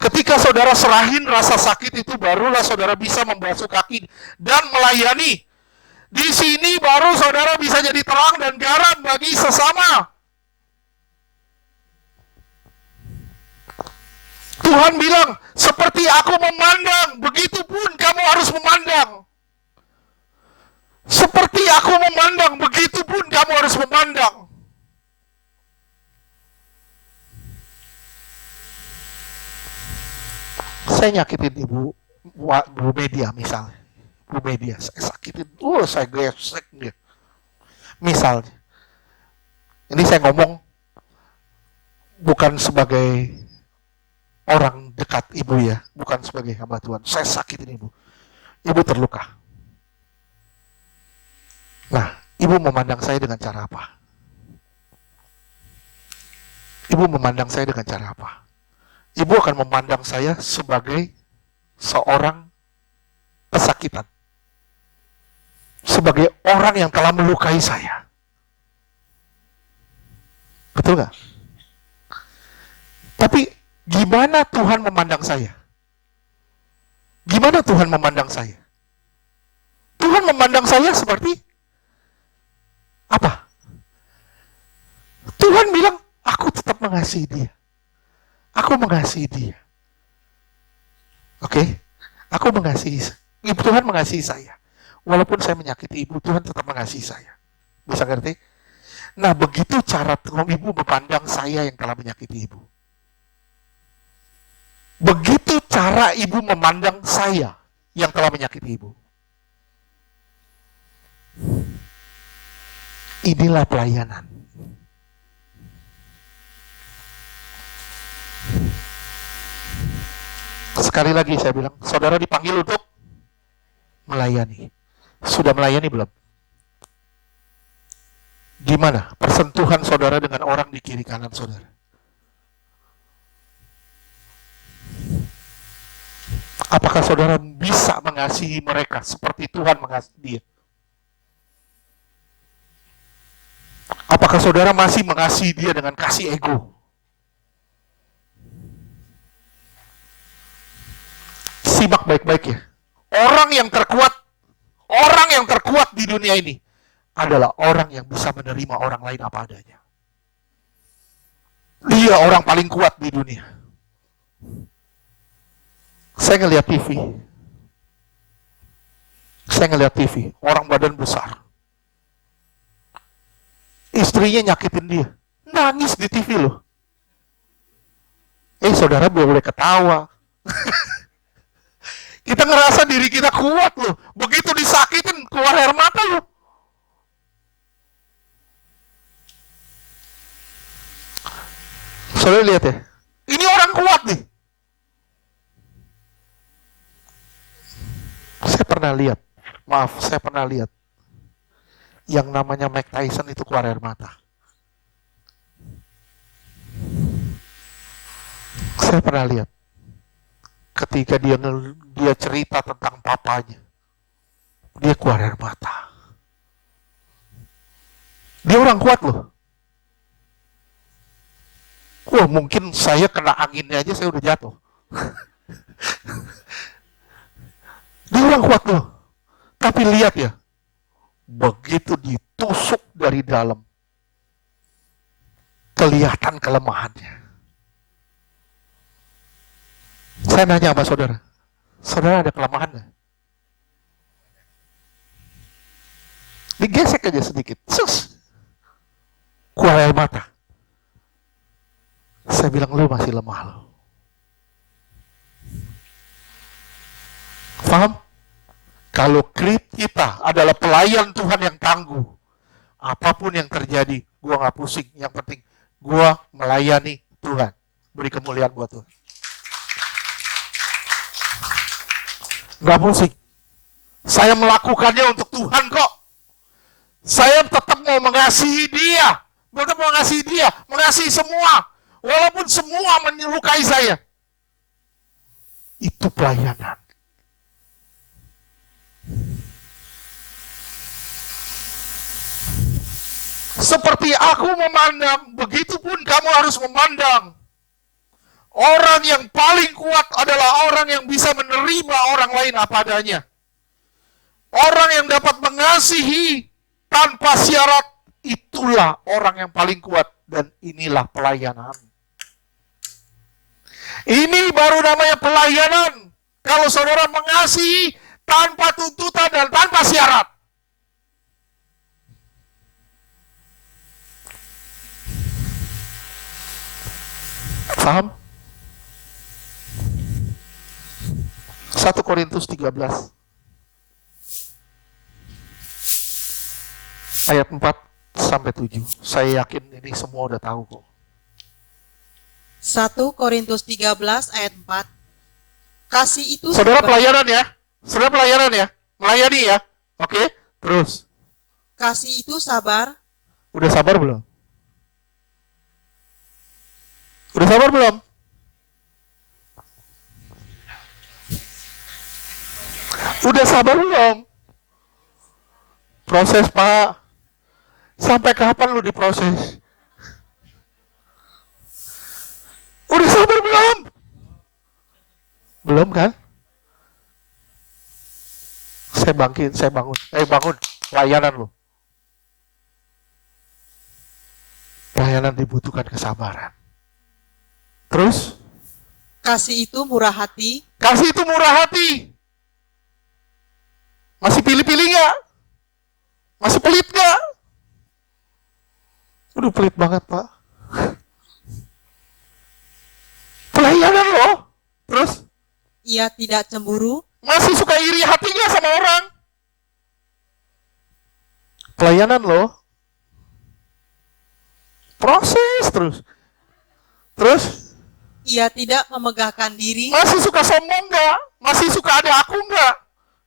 Ketika saudara serahin rasa sakit itu, barulah saudara bisa membasuh kaki dan melayani. Di sini baru saudara bisa jadi terang dan garam bagi sesama. Tuhan bilang, seperti aku memandang, begitu pun kamu harus memandang. Seperti aku memandang, begitu pun kamu harus memandang. Saya nyakitin ibu media misalnya. Bu media, saya sakitin, saya gesek dia. Misalnya, ini saya ngomong bukan sebagai orang dekat ibu ya, bukan sebagai hamba Tuhan. Saya sakitin ibu. Ibu terluka. Nah, ibu memandang saya dengan cara apa? Ibu memandang saya dengan cara apa? Ibu akan memandang saya sebagai seorang pesakitan. Sebagai orang yang telah melukai saya. Betul nggak? Tapi gimana Tuhan memandang saya? Gimana Tuhan memandang saya? Tuhan memandang saya seperti apa? Tuhan bilang, aku tetap mengasihi dia. Aku mengasihi dia. Oke? Aku mengasihi. Tuhan mengasihi saya. Walaupun saya menyakiti ibu, Tuhan tetap mengasihi saya. Bisa ngerti? Nah, begitu cara ibu memandang saya yang telah menyakiti ibu. Begitu cara ibu memandang saya yang telah menyakiti ibu. Inilah pelayanan. Sekali lagi saya bilang, saudara dipanggil untuk melayani. Sudah melayani belum? Gimana persentuhan saudara dengan orang di kiri kanan saudara? Apakah saudara bisa mengasihi mereka seperti Tuhan mengasihi dia? Apakah saudara masih mengasihi dia dengan kasih ego? Simak baik-baik ya. Orang yang terkuat di dunia ini adalah orang yang bisa menerima orang lain apa adanya. Dia orang paling kuat di dunia. Saya ngeliat TV, orang badan besar. Istrinya nyakitin dia, nangis di TV loh. Saudara boleh ketawa. Kita ngerasa diri kita kuat loh. Begitu disakitin, keluar air mata loh. Saudara lihat ya, ini orang kuat nih. Saya pernah lihat yang namanya Mike Tyson itu keluar air mata. Saya pernah lihat ketika dia cerita tentang papanya, dia keluar air mata. Dia orang kuat loh. Wah, mungkin saya kena anginnya aja saya udah jatuh. Dia orang kuat loh. Tapi lihat ya, begitu ditusuk dari dalam, kelihatan kelemahannya. Saya nanya sama saudara, saudara ada kelemahan nggak? Digesek aja sedikit, keluar air mata. Saya bilang, lu masih lemah lo. Paham? Kalau kita adalah pelayan Tuhan yang tangguh, apapun yang terjadi, gua nggak pusing. Yang penting, gua melayani Tuhan. Beri kemuliaan buat Tuhan. Nggak pusing. Saya melakukannya untuk Tuhan kok. Saya tetap mau mengasihi dia. Mengasihi semua. Walaupun semua menyukai saya. Itu pelayanan. Seperti aku memandang, begitupun kamu harus memandang. Orang yang paling kuat adalah orang yang bisa menerima orang lain apa adanya. Orang yang dapat mengasihi tanpa syarat, itulah orang yang paling kuat. Dan inilah pelayanan. Ini baru namanya pelayanan. Kalau saudara mengasihi tanpa tuntutan dan tanpa syarat. Paham? 1 Korintus 13 ayat 4 sampai 7. Saya yakin ini semua udah tahu kok. 1 Korintus 13 ayat 4. Kasih itu Saudara pelayanan ya. Melayani ya. Oke, terus. Kasih itu sabar. Udah sabar belum? Udah sabar belum? Udah sabar belum? Proses, Pak. Sampai kapan lu diproses? Udah sabar belum? Belum kan? Saya bangun. Bangun. Pelayanan lu. Pelayanan dibutuhkan kesabaran. Terus? Kasih itu murah hati. Kasih itu murah hati. Masih pilih-pilih nggak? Masih pelit nggak? Aduh, pelit banget, Pak. Pelayanan loh. Terus? Ia tidak cemburu, Masih suka iri hatinya sama orang. Pelayanan loh. Proses terus. Terus? ia tidak memegahkan diri, Masih suka sombong nggak? Masih suka ada aku nggak?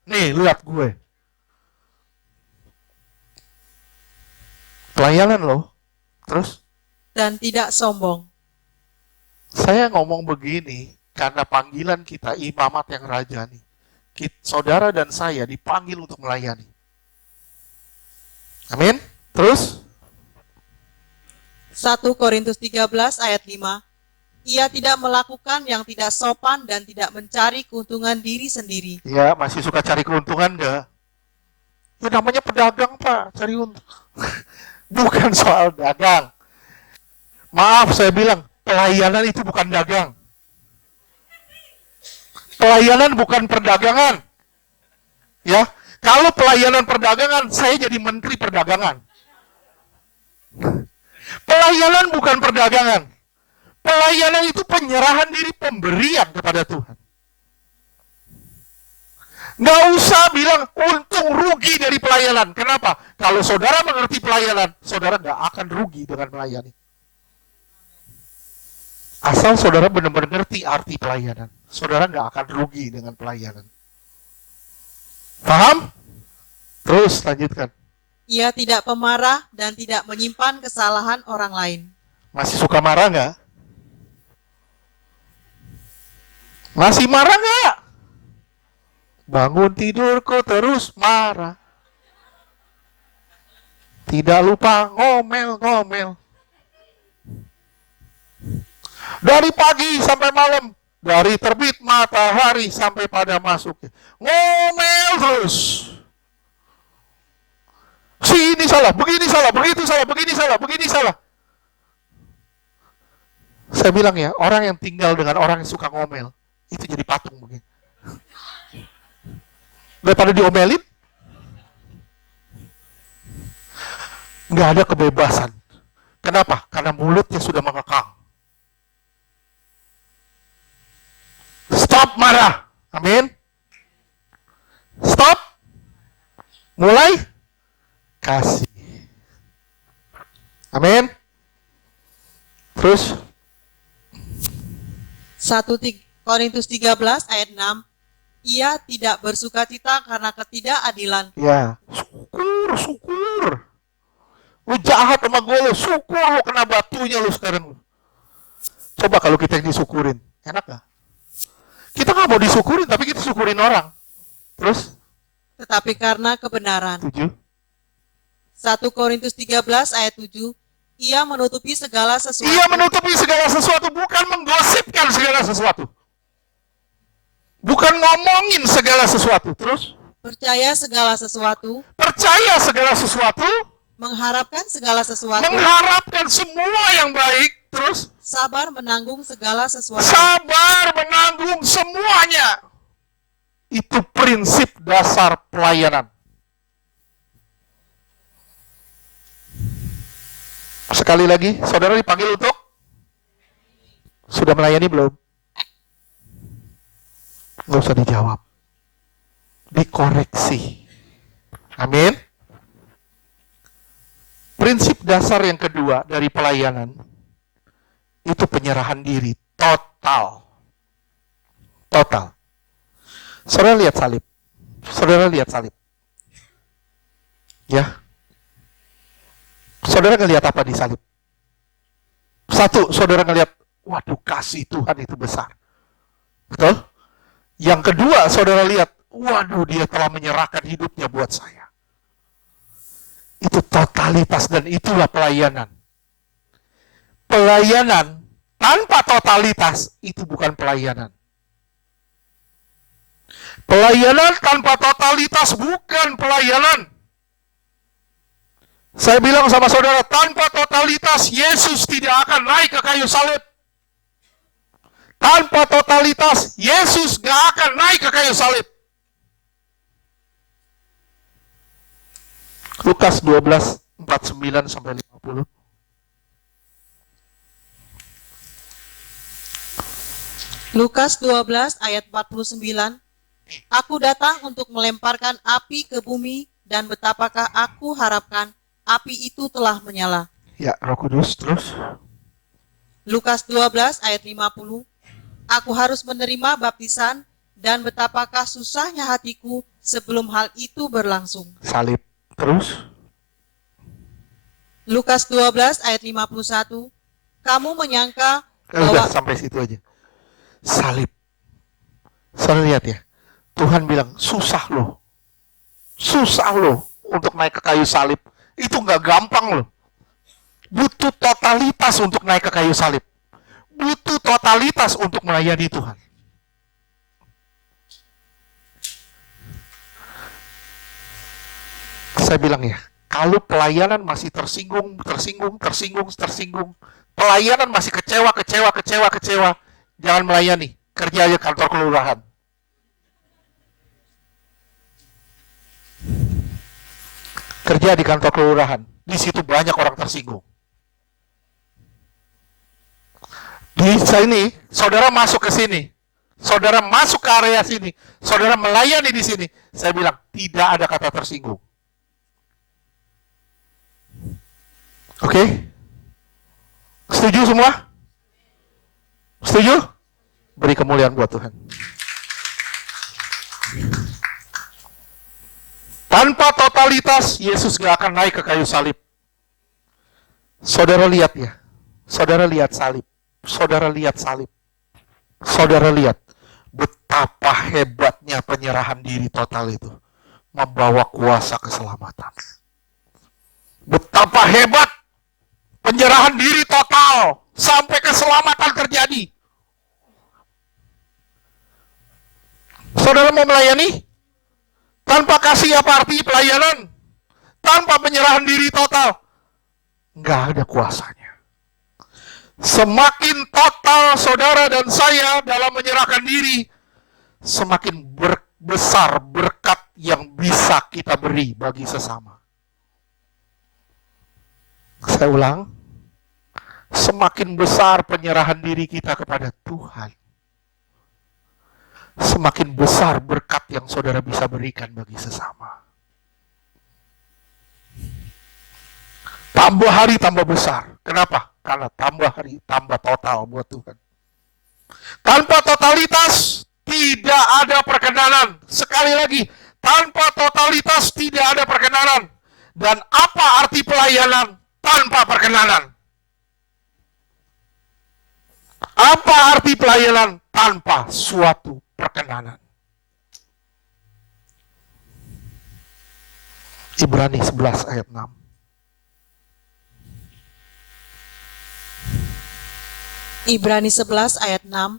Nih, lihat gue. Pelayanan loh. Terus? dan tidak sombong. Saya ngomong begini karena panggilan kita imamat yang raja nih. Saudara dan saya dipanggil untuk melayani. Amin. Terus? 1 Korintus 13 ayat 5. Ia tidak melakukan yang tidak sopan dan tidak mencari keuntungan diri sendiri. Ya, masih suka cari keuntungan nggak? Ya namanya pedagang, Pak. Cari untung. Bukan soal dagang. Maaf, saya bilang, pelayanan itu bukan dagang. Pelayanan bukan perdagangan. Ya, kalau pelayanan perdagangan, saya jadi menteri perdagangan. Pelayanan bukan perdagangan. Pelayanan itu penyerahan diri, pemberian kepada Tuhan. Nggak usah bilang untung rugi dari pelayanan. Kenapa? Kalau saudara mengerti pelayanan, saudara nggak akan rugi dengan melayani. Asal saudara benar-benar ngerti arti pelayanan, saudara nggak akan rugi dengan pelayanan. Paham? Terus lanjutkan. Ia tidak pemarah dan tidak menyimpan kesalahan orang lain. Masih suka marah nggak? Masih marah nggak? Bangun tidurku terus marah. Tidak lupa ngomel-ngomel. Dari pagi sampai malam, dari terbit matahari sampai pada masuk, ngomel terus. Sini salah, begini salah, begitu salah, begini salah, begini salah. Saya bilang ya, orang yang tinggal dengan orang yang suka ngomel, itu jadi patung begini. Daripada diomelin, nggak ada kebebasan. Kenapa? Karena mulutnya sudah mengekang. Stop marah. Amin. Stop. Mulai kasih. Amin. Terus 1 Korintus 13 ayat 6. Ia tidak bersukacita karena ketidakadilan. ya, syukur. Lu jahat sama gue, lu syukur lu kena batunya lu sekarang. Coba kalau kita yang disyukurin, enak gak? Kita gak mau disyukurin, tapi kita syukurin orang. Terus? Tetapi karena kebenaran. 7. 1 Korintus 13 ayat 7. Ia menutupi segala sesuatu. Ia menutupi segala sesuatu, bukan menggosipkan segala sesuatu. Bukan ngomongin segala sesuatu. Terus? Percaya segala sesuatu. Percaya segala sesuatu. Mengharapkan segala sesuatu. Mengharapkan semua yang baik. Terus? Sabar menanggung segala sesuatu. Sabar menanggung semuanya. Itu prinsip dasar pelayanan. Sekali lagi, saudara dipanggil untuk sudah melayani belum? Nggak usah dijawab. Dikoreksi. Amin. Prinsip dasar yang kedua dari pelayanan itu penyerahan diri total. Total. Saudara lihat salib. Saudara lihat salib. Ya. Saudara ngelihat apa di salib? Satu, saudara ngelihat, waduh kasih Tuhan itu besar. Betul? Yang kedua, saudara lihat, waduh dia telah menyerahkan hidupnya buat saya. Itu totalitas dan itulah pelayanan. Pelayanan tanpa totalitas itu bukan pelayanan. Pelayanan tanpa totalitas bukan pelayanan. Saya bilang sama saudara, tanpa totalitas Yesus tidak akan naik ke kayu salib. Tanpa totalitas Yesus gak akan naik ke kayu salib. Lukas 12:49-50. Lukas 12 ayat 49. Aku datang untuk melemparkan api ke bumi, dan betapakah aku harapkan api itu telah menyala. Ya, Roh Kudus, terus. Lukas 12 ayat 50. Aku harus menerima baptisan, dan betapakah susahnya hatiku sebelum hal itu berlangsung. Salib, terus. Lukas 12 ayat 51. Kamu menyangka Udah bahwa sampai situ aja. Salib. Saudara lihat ya. Tuhan bilang, susah loh untuk naik ke kayu salib. Itu nggak gampang loh. Butuh totalitas untuk naik ke kayu salib. Butuh totalitas untuk melayani Tuhan. Saya bilang ya, kalau pelayanan masih tersinggung, pelayanan masih kecewa, jangan melayani. Kerja aja kantor kelurahan. Kerja di kantor kelurahan. Di situ banyak orang tersinggung. Di sini, saudara masuk ke sini. Saudara masuk ke area sini. Saudara melayani di sini. Saya bilang, tidak ada kata tersinggung. Oke? Setuju semua? Setuju? Beri kemuliaan buat Tuhan. Tanpa totalitas, Yesus gak akan naik ke kayu salib. Saudara lihat ya. Saudara lihat salib. Saudara lihat salib. Saudara lihat betapa hebatnya penyerahan diri total itu. Membawa kuasa keselamatan. Betapa hebat penyerahan diri total sampai keselamatan terjadi. Saudara mau melayani? Tanpa kasih apa arti pelayanan? Tanpa penyerahan diri total, nggak ada kuasanya. Semakin total saudara dan saya dalam menyerahkan diri, semakin besar berkat yang bisa kita beri bagi sesama. Saya ulang, semakin besar penyerahan diri kita kepada Tuhan, semakin besar berkat yang saudara bisa berikan bagi sesama. Tambah hari tambah besar. Kenapa? Karena tambah hari tambah total buat Tuhan. Tanpa totalitas tidak ada perkenanan. Sekali lagi, tanpa totalitas tidak ada perkenanan. Dan apa arti pelayanan tanpa perkenanan? Apa arti pelayanan tanpa suatu perkenanan? Ibrani 11 ayat 6. Ibrani 11 ayat 6.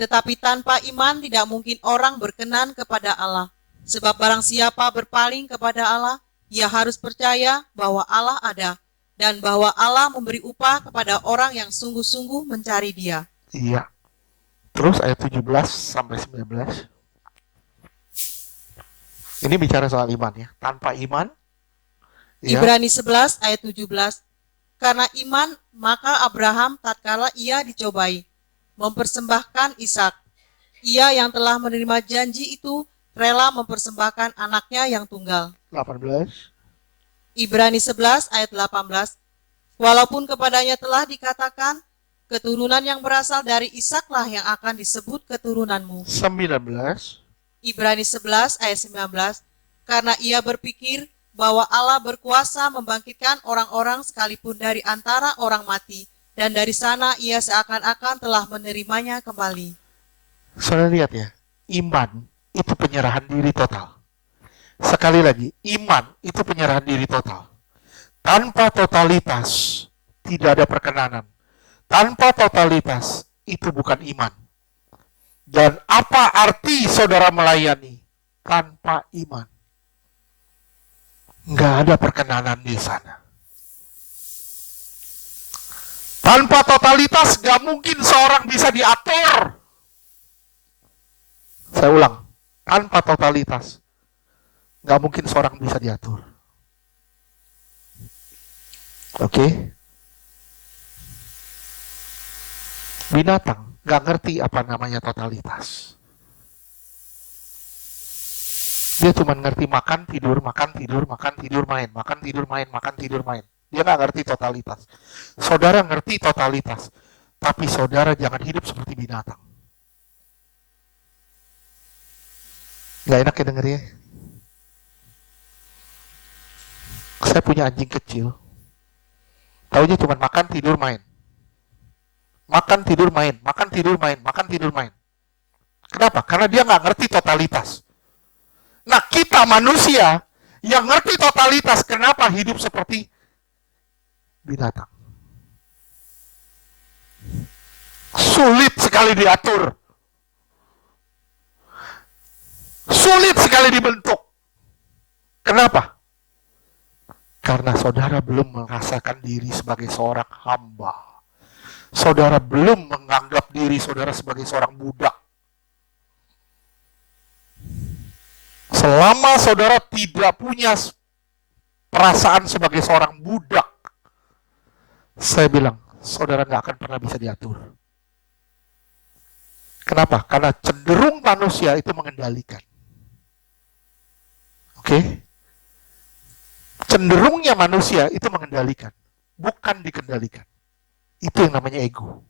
Tetapi tanpa iman tidak mungkin orang berkenan kepada Allah. Sebab barang siapa berpaling kepada Allah, ia harus percaya bahwa Allah ada, dan bahwa Allah memberi upah kepada orang yang sungguh-sungguh mencari Dia. Iya. Terus ayat 17 sampai 19. Ini bicara soal iman ya. Tanpa iman. Ya. Ibrani 11 ayat 17. Karena iman, maka Abraham tatkala ia dicobai, mempersembahkan Ishak. Ia yang telah menerima janji itu rela mempersembahkan anaknya yang tunggal. 18. Ibrani 11 ayat 18. Walaupun kepadanya telah dikatakan, keturunan yang berasal dari Ishaklah yang akan disebut keturunanmu. 19. Ibrani 11 ayat 19. Karena ia berpikir bahwa Allah berkuasa membangkitkan orang-orang sekalipun dari antara orang mati, dan dari sana ia seakan-akan telah menerimanya kembali. Saudara lihat ya, iman itu penyerahan diri total. Sekali lagi, iman itu penyerahan diri total. Tanpa totalitas, tidak ada perkenanan. Tanpa totalitas, itu bukan iman. Dan apa arti saudara melayani tanpa iman? Nggak ada perkenanan di sana. Tanpa totalitas, nggak mungkin seorang bisa diatur. Saya ulang, tanpa totalitas, nggak mungkin seorang bisa diatur. Oke? Binatang nggak ngerti apa namanya totalitas. Dia cuma ngerti makan, tidur, makan, tidur, makan, tidur, main, makan, tidur, main, makan, tidur, main. Dia nggak ngerti totalitas. Saudara ngerti totalitas, tapi saudara jangan hidup seperti binatang. Nggak enak ya dengernya. Saya punya anjing kecil, taunya cuma makan, tidur, main. Makan, tidur, main, makan, tidur, main, makan, tidur, main. Kenapa? Karena dia nggak ngerti totalitas. Nah, kita manusia yang ngerti totalitas, kenapa hidup seperti binatang? Sulit sekali diatur. Sulit sekali dibentuk. Kenapa? Karena saudara belum merasakan diri sebagai seorang hamba. Saudara belum menganggap diri saudara sebagai seorang budak. Selama saudara tidak punya perasaan sebagai seorang budak, saya bilang, saudara nggak akan pernah bisa diatur. Kenapa? Karena cenderung manusia itu mengendalikan. Oke? Cenderungnya manusia itu mengendalikan, bukan dikendalikan. Itu yang namanya ego.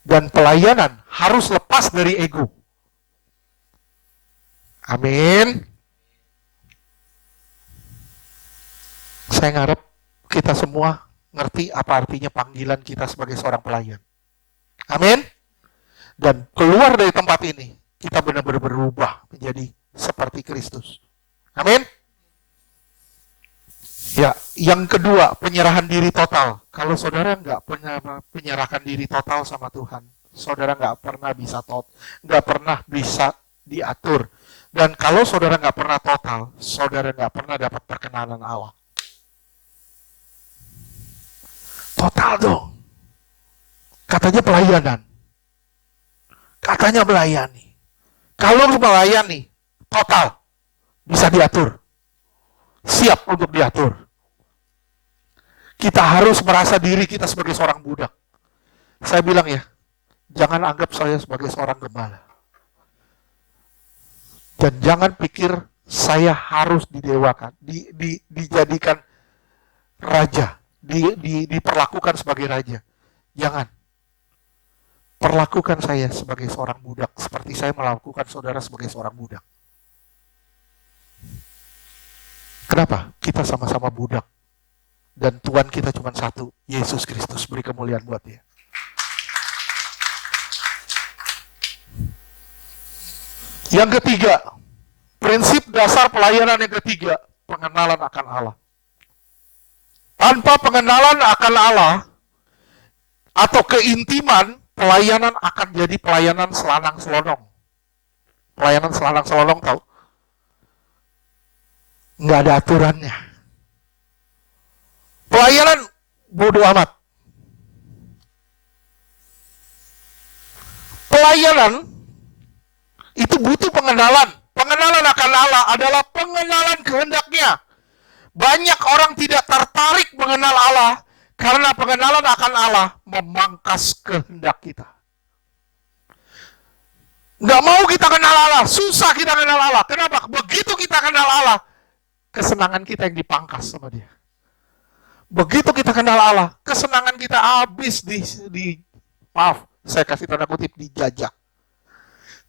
Dan pelayanan harus lepas dari ego. Amin. Saya ngarep kita semua ngerti apa artinya panggilan kita sebagai seorang pelayan. Amin. Dan keluar dari tempat ini, kita benar-benar berubah menjadi seperti Kristus. Amin. Ya, yang kedua, penyerahan diri total. Kalau saudara nggak penyerahkan diri total sama Tuhan, saudara nggak pernah bisa diatur. Dan kalau saudara nggak pernah total, saudara nggak pernah dapat perkenanan Allah. Total dong. Katanya pelayanan. Katanya melayani. Kalau melayani, total. Bisa diatur. Siap untuk diatur. Kita harus merasa diri kita sebagai seorang budak. Saya bilang ya, jangan anggap saya sebagai seorang gembala. Dan jangan pikir saya harus didewakan, dijadikan raja, diperlakukan sebagai raja. Jangan. Perlakukan saya sebagai seorang budak, seperti saya melakukan saudara sebagai seorang budak. Kenapa? Kita sama-sama budak. Dan Tuhan kita cuma satu, Yesus Kristus. Beri kemuliaan buat Dia. Yang ketiga, prinsip dasar pelayanan yang ketiga, pengenalan akan Allah. Tanpa pengenalan akan Allah atau keintiman, pelayanan akan jadi pelayanan selanang-selonong. Pelayanan selanang-selonong tahu? Nggak ada aturannya. Pelayanan bodoh amat. Pelayanan itu butuh pengenalan. Pengenalan akan Allah adalah pengenalan kehendaknya. Banyak orang tidak tertarik mengenal Allah karena pengenalan akan Allah memangkas kehendak kita. Nggak mau kita kenal Allah, susah kita kenal Allah. Kenapa? Begitu kita kenal Allah, kesenangan kita yang dipangkas sama Dia. Begitu kita kenal Allah, kesenangan kita habis maaf, saya kasih tanda kutip, dijajah.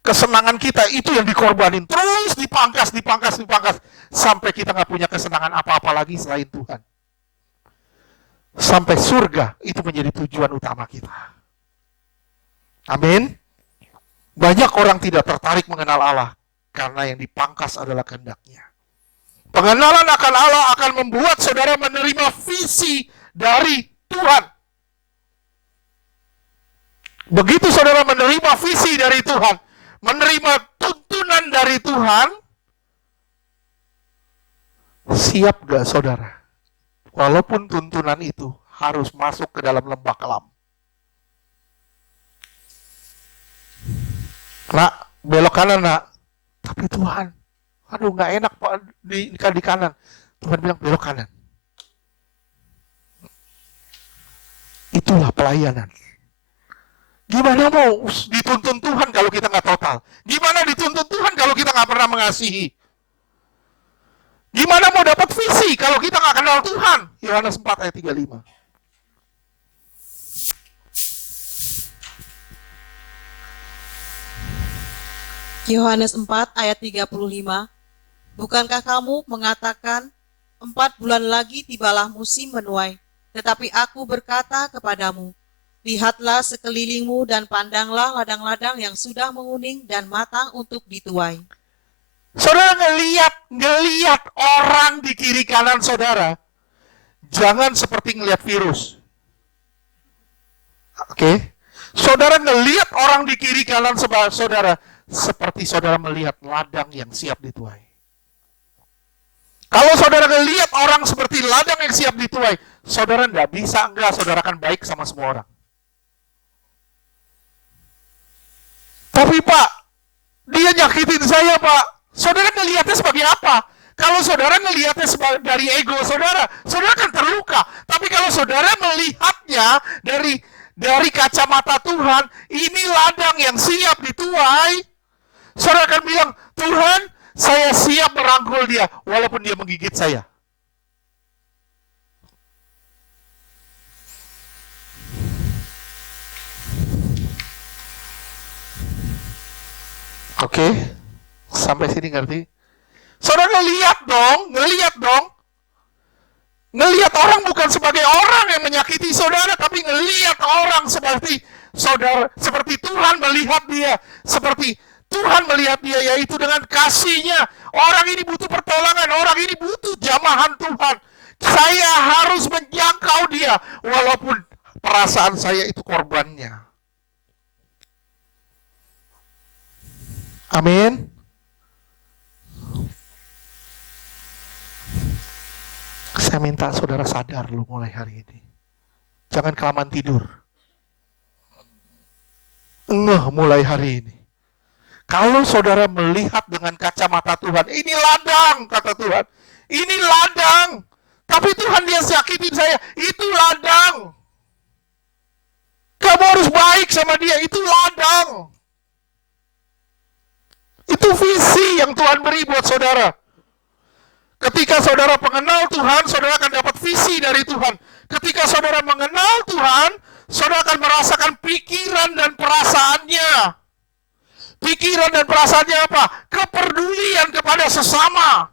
Kesenangan kita itu yang dikorbanin, terus dipangkas, sampai kita nggak punya kesenangan apa-apa lagi selain Tuhan. Sampai surga itu menjadi tujuan utama kita. Amin. Banyak orang tidak tertarik mengenal Allah karena yang dipangkas adalah kehendak-Nya. Pengenalan akan Allah akan membuat saudara menerima visi dari Tuhan. Begitu saudara menerima visi dari Tuhan, menerima tuntunan dari Tuhan, siap gak saudara? Walaupun tuntunan itu harus masuk ke dalam lembah kelam. Nak, belok kanan nak. Tapi Tuhan, aduh gak enak Pak di kanan. Tuhan bilang belok kanan. Itulah pelayanan. Gimana mau dituntun Tuhan kalau kita nggak total? Gimana dituntun Tuhan kalau kita nggak pernah mengasihi? Gimana mau dapat visi kalau kita nggak kenal Tuhan? Yohanes 4 ayat 35. Yohanes 4 ayat 35. Bukankah kamu mengatakan 4 bulan lagi tibalah musim menuai, tetapi aku berkata kepadamu, lihatlah sekelilingmu dan pandanglah ladang-ladang yang sudah menguning dan matang untuk dituai. Saudara ngeliat orang di kiri kanan saudara, jangan seperti ngeliat virus. Oke? Saudara ngeliat orang di kiri kanan saudara, seperti saudara melihat ladang yang siap dituai. Kalau saudara ngeliat orang seperti ladang yang siap dituai, saudara saudara akan baik sama semua orang. Tapi Pak, dia nyakitin saya Pak. Saudara ngelihatnya sebagai apa? Kalau saudara ngelihatnya dari ego saudara akan terluka. Tapi kalau saudara melihatnya dari kacamata Tuhan, ini ladang yang siap dituai, saudara akan bilang, Tuhan, saya siap merangkul dia, walaupun dia menggigit saya. Oke, sampai sini ngerti? Saudara ngelihat dong. Ngelihat orang bukan sebagai orang yang menyakiti saudara, tapi ngelihat orang seperti saudara, seperti Tuhan melihat dia, seperti Tuhan melihat dia, yaitu dengan kasih-Nya. Orang ini butuh pertolongan, orang ini butuh jamahan Tuhan. Saya harus menjangkau dia, walaupun perasaan saya itu korbannya. Amin. Saya minta saudara sadar lu mulai hari ini. Jangan kelamaan tidur. Mulai hari ini. Kalau saudara melihat dengan kacamata Tuhan, ini ladang, kata Tuhan. Ini ladang. Tapi Tuhan dia sakitin saya, itu ladang. Kamu harus baik sama dia, itu ladang. Itu visi yang Tuhan beri buat saudara. Ketika saudara mengenal Tuhan, saudara akan dapat visi dari Tuhan. Ketika saudara mengenal Tuhan, saudara akan merasakan pikiran dan perasaannya. Pikiran dan perasaannya apa? Kepedulian kepada sesama.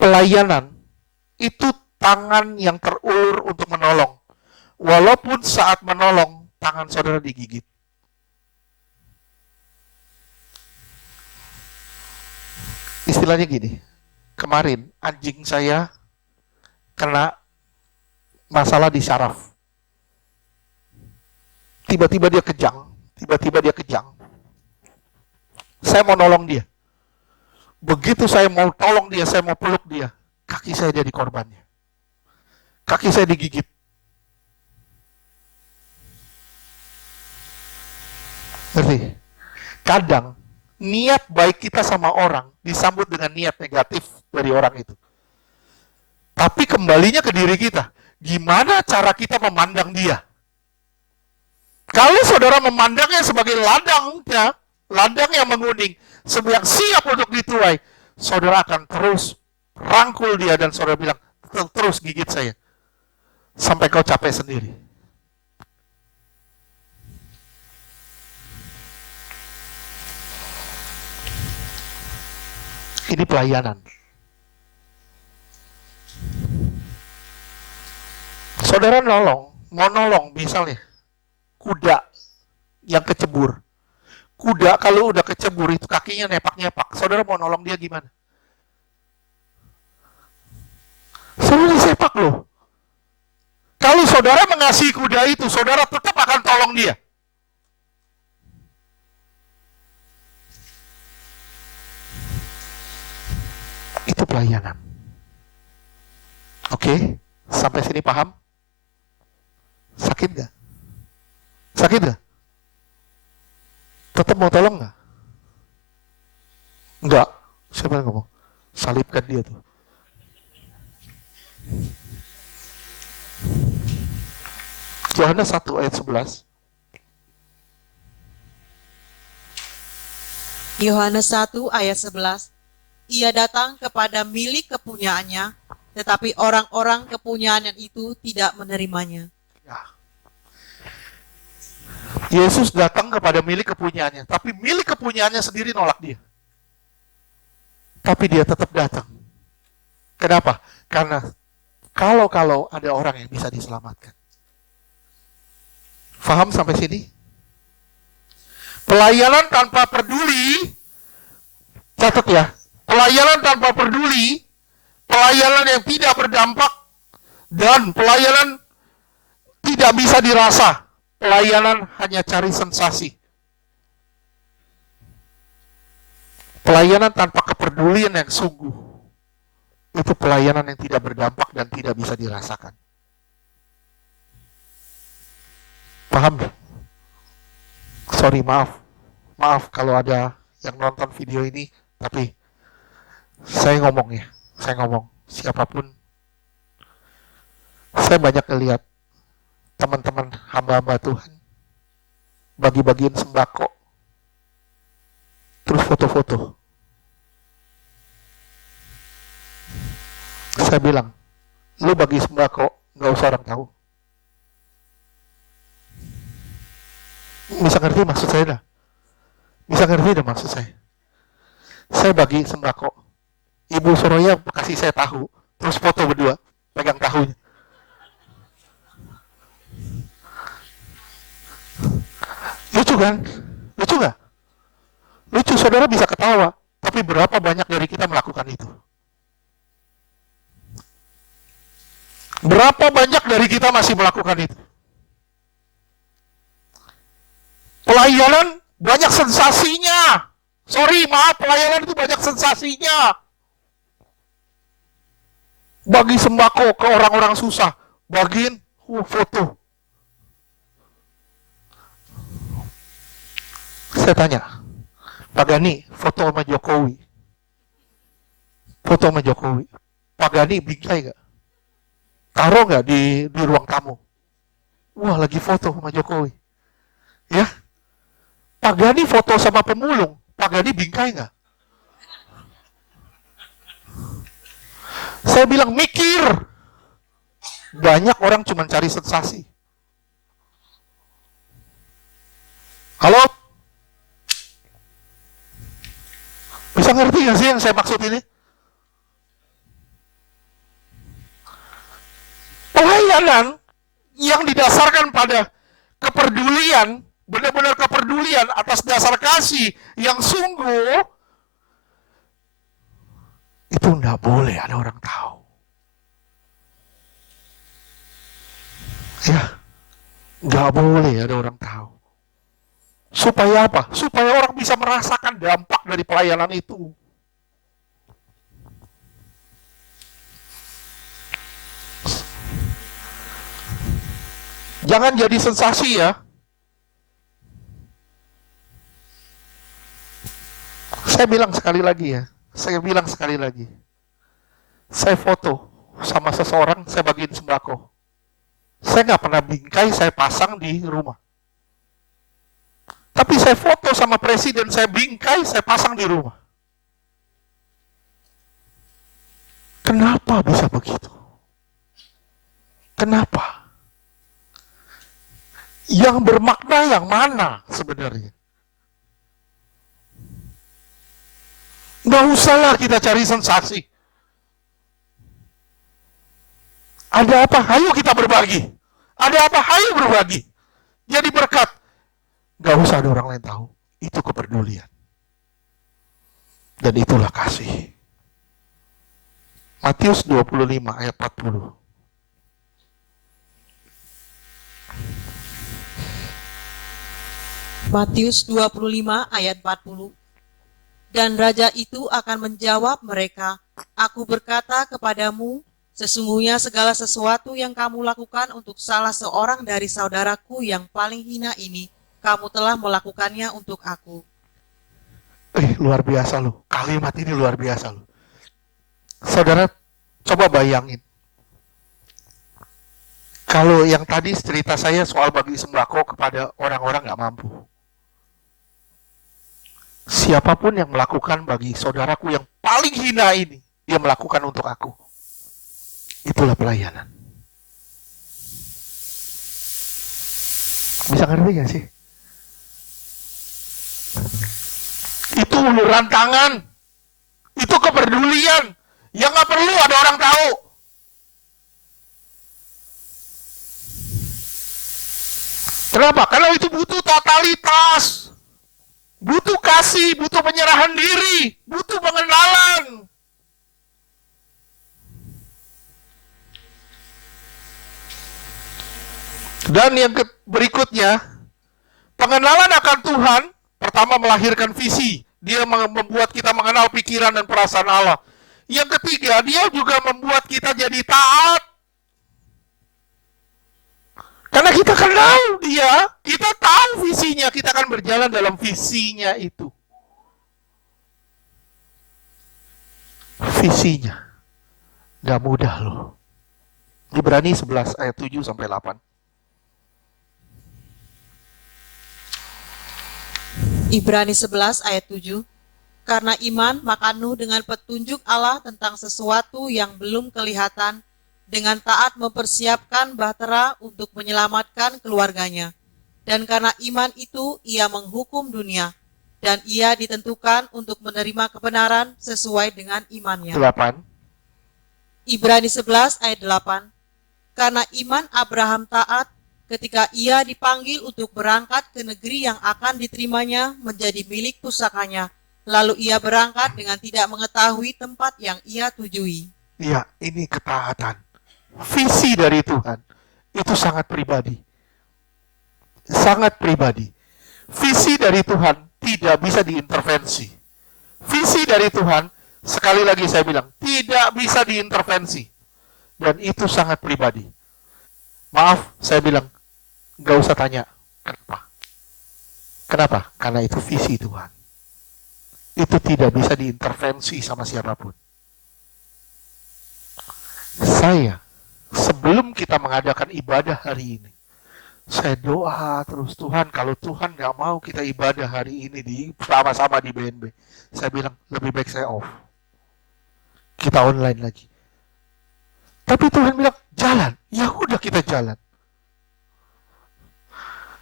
Pelayanan itu tangan yang terulur untuk menolong. Walaupun saat menolong, tangan saudara digigit. Istilahnya gini, kemarin anjing saya kena masalah di saraf. Tiba-tiba dia kejang. Saya mau nolong dia. Begitu saya mau tolong dia, saya mau peluk dia, kaki saya jadi korbannya. Kaki saya digigit. Ngerti? Kadang niat baik kita sama orang disambut dengan niat negatif dari orang itu. Tapi kembalinya ke diri kita. Gimana cara kita memandang dia? Kalau saudara memandangnya sebagai ladang yang menguning, yang siap untuk dituai, saudara akan terus rangkul dia dan saudara bilang, terus gigit saya. Sampai kau capek sendiri. Ini pelayanan. Saudara mau nolong misalnya kuda yang kecebur. Kuda kalau udah kecebur itu kakinya nepak-nepak. Saudara mau nolong dia gimana? Saudara disepak loh. Kalau saudara mengasihi kuda itu, saudara tetap akan tolong dia. Itu pelayanan. Oke, sampai sini paham? Sakit gak? Sakit gak? Tetap mau tolong gak? Enggak. Siapa yang ngomong? Salibkan dia tuh. Yohanes 1 ayat 11. Yohanes 1 ayat 11. Ia datang kepada milik kepunyaannya, tetapi orang-orang kepunyaan itu tidak menerimanya. Ya. Yesus datang kepada milik kepunyaannya, tapi milik kepunyaannya sendiri nolak dia. Tapi dia tetap datang. Kenapa? Karena kalau ada orang yang bisa diselamatkan. Faham sampai sini? Pelayanan tanpa peduli, catat ya, pelayanan tanpa peduli, pelayanan yang tidak berdampak, dan pelayanan tidak bisa dirasa. Pelayanan hanya cari sensasi. Pelayanan tanpa kepedulian yang sungguh, itu pelayanan yang tidak berdampak dan tidak bisa dirasakan. Paham? Sorry, maaf kalau ada yang nonton video ini, tapi saya ngomong siapapun. Saya banyak ngelihat teman-teman hamba-hamba Tuhan bagi-bagiin sembako, terus foto-foto. Saya bilang, lu bagi sembako, nggak usah orang tahu. Bisa ngerti maksud saya dah? Bisa ngerti dah maksud saya? Saya bagi sembako, Ibu Soroya kasih saya tahu, terus foto berdua, pegang tahunya. Lucu kan? Lucu nggak? Lucu, saudara bisa ketawa, tapi berapa banyak dari kita melakukan itu? Berapa banyak dari kita masih melakukan itu? Pelayanan banyak sensasinya. Sorry, maaf, pelayanan itu banyak sensasinya. Bagi sembako ke orang-orang susah, bagiin foto. Saya tanya, Pak Gani, foto sama Jokowi. Foto sama Jokowi. Pak Gani bingkai gak? Taruh gak di ruang tamu? Wah, lagi foto sama Jokowi. Ya? Pak Gani foto sama pemulung. Pak Gani bingkai gak? Saya bilang mikir. Banyak orang cuma cari sensasi. Halo? Bisa ngerti gak sih yang saya maksud ini? Pelayanan yang didasarkan pada kepedulian, benar-benar kepedulian atas dasar kasih yang sungguh, itu enggak boleh ada orang tahu. Ya, enggak boleh ada orang tahu. Supaya apa? Supaya orang bisa merasakan dampak dari pelayanan itu. Jangan jadi sensasi ya. Saya bilang sekali lagi ya. Saya foto sama seseorang, saya bagiin sembako. Saya nggak pernah bingkai, saya pasang di rumah. Tapi saya foto sama presiden, saya bingkai, saya pasang di rumah. Kenapa bisa begitu? Kenapa? Yang bermakna yang mana sebenarnya? Nggak usahlah kita cari sensasi. Ada apa? Ayo kita berbagi. Ada apa? Ayo berbagi. Jadi berkat. Nggak usah ada orang lain tahu. Itu kepedulian. Dan itulah kasih. Matius 25 ayat 40. Matius 25 ayat 40. Dan raja itu akan menjawab mereka, Aku berkata kepadamu, sesungguhnya segala sesuatu yang kamu lakukan untuk salah seorang dari saudaraku yang paling hina ini, kamu telah melakukannya untuk aku. Luar biasa loh. Kalimat ini luar biasa loh. Saudara, coba bayangin. Kalau yang tadi cerita saya soal bagi sembako kepada orang-orang nggak mampu. Siapapun yang melakukan bagi saudaraku yang paling hina ini, dia melakukan untuk aku. Itulah pelayanan. Bisa ngerti gak sih? Itu uluran tangan. Itu kepedulian. Yang gak perlu ada orang tahu. Kenapa? Karena itu butuh totalitas. Butuh kasih, butuh penyerahan diri, butuh pengenalan. Dan yang berikutnya, pengenalan akan Tuhan, pertama melahirkan visi. Dia membuat kita mengenal pikiran dan perasaan Allah. Yang ketiga, dia juga membuat kita jadi taat. Karena kita kenal dia, kita tahu visinya, kita akan berjalan dalam visinya itu. Visinya. Gak mudah loh. Ibrani 11 ayat 7 sampai 8. Ibrani 11 ayat 7. Karena iman maka Nuh dengan petunjuk Allah tentang sesuatu yang belum kelihatan, dengan taat mempersiapkan bahtera untuk menyelamatkan keluarganya. Dan karena iman itu ia menghukum dunia, dan ia ditentukan untuk menerima kebenaran sesuai dengan imannya. 8. Ibrani 11 ayat 8. Karena iman Abraham taat ketika ia dipanggil untuk berangkat ke negeri yang akan diterimanya menjadi milik pusakanya. Lalu ia berangkat dengan tidak mengetahui tempat yang ia tujui. Iya, ini ketaatan. Visi dari Tuhan itu sangat pribadi. Sangat pribadi. Visi dari Tuhan tidak bisa diintervensi. Visi dari Tuhan, sekali lagi saya bilang, tidak bisa diintervensi. Dan itu sangat pribadi. Maaf, saya bilang, nggak usah tanya kenapa. Kenapa? Karena itu visi Tuhan. Itu tidak bisa diintervensi sama siapapun. Saya, sebelum kita mengadakan ibadah hari ini, saya doa terus, Tuhan, kalau Tuhan nggak mau kita ibadah hari ini sama-sama di BNB, saya bilang lebih baik saya off. Kita online lagi. Tapi Tuhan bilang jalan, ya udah kita jalan.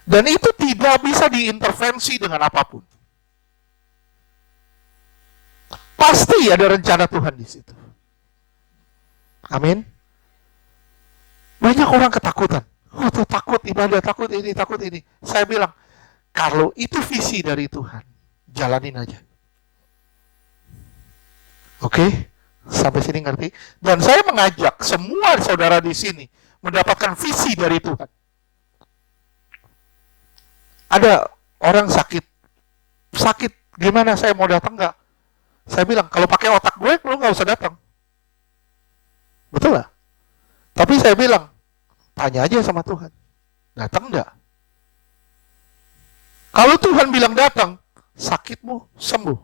Dan itu tidak bisa diintervensi dengan apapun. Pasti ada rencana Tuhan di situ. Amin. Banyak orang ketakutan. Oh, tuh takut ibadah, takut ini. Saya bilang, kalau itu visi dari Tuhan, jalanin aja. Oke? Sampai sini ngerti? Dan saya mengajak semua saudara di sini mendapatkan visi dari Tuhan. Ada orang sakit gimana, saya mau datang nggak? Saya bilang, kalau pakai otak gue, lu nggak usah datang. Betul lah. Tapi saya bilang, tanya aja sama Tuhan. Datang nggak? Kalau Tuhan bilang datang, sakitmu sembuh.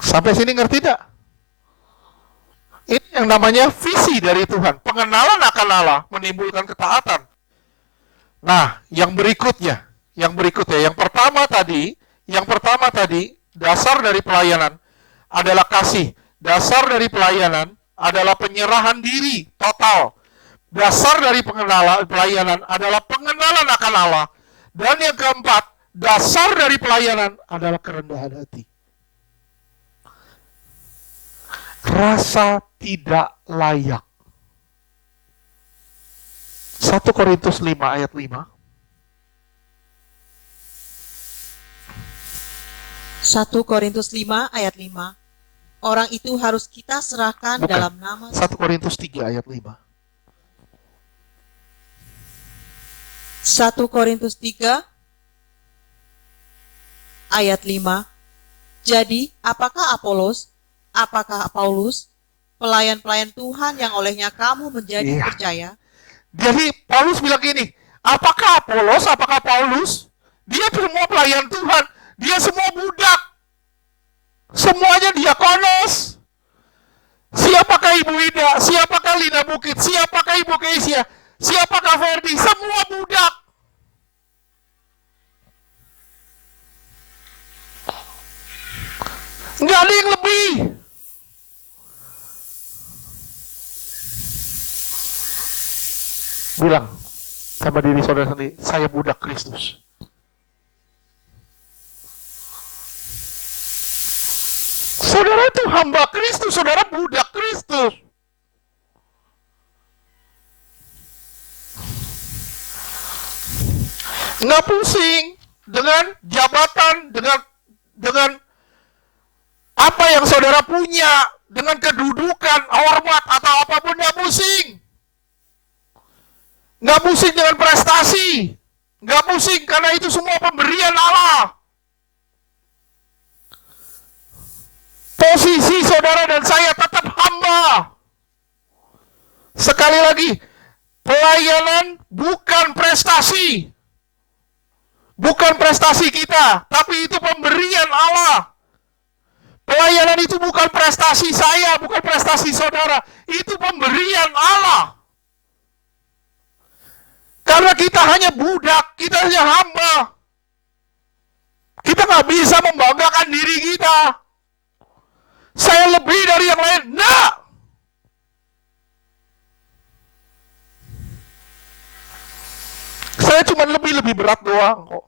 Sampai sini ngerti tidak? Ini yang namanya visi dari Tuhan. Pengenalan akan Allah menimbulkan ketaatan. Nah, yang berikutnya. Yang pertama tadi, dasar dari pelayanan adalah kasih. Dasar dari pelayanan adalah penyerahan diri total. Dasar dari pelayanan adalah pengenalan akan Allah. Dan yang keempat, dasar dari pelayanan adalah kerendahan hati. Rasa tidak layak. 1 Korintus 5 ayat 5. 1 Korintus 5 ayat 5. Orang itu harus kita serahkan Bukan. dalam nama 1 Korintus 3 ayat 5. 1 Korintus 3 ayat 5. Jadi, apakah Apolos, apakah Paulus, pelayan-pelayan Tuhan yang olehnya kamu menjadi Iya. percaya? Jadi Paulus bilang gini, apakah Apolos, apakah Paulus? Dia semua pelayan Tuhan, dia semua budak. Semuanya diakonos. Siapakah Ibu Ida? Siapakah Lina Bukit? Siapakah Ibu Keisha? Siapakah Ferdi? Semua budak. Nggak ada yang lebih. Bilang sama diri saudara sendiri, saya budak Kristus. Saudara itu hamba Kristus, saudara budak Kristus. Nggak pusing dengan jabatan, dengan apa yang saudara punya, dengan kedudukan, hormat atau apapun, nggak pusing. Nggak pusing dengan prestasi, nggak pusing karena itu semua pemberian Allah. Posisi saudara dan saya tetap hamba. Sekali lagi, pelayanan bukan prestasi. Bukan prestasi kita, tapi itu pemberian Allah. Pelayanan itu bukan prestasi saya, bukan prestasi saudara. Itu pemberian Allah. Karena kita hanya budak, kita hanya hamba. Kita nggak bisa membanggakan diri kita. Saya lebih dari yang lain. Nah, saya cuma lebih berat doang kok.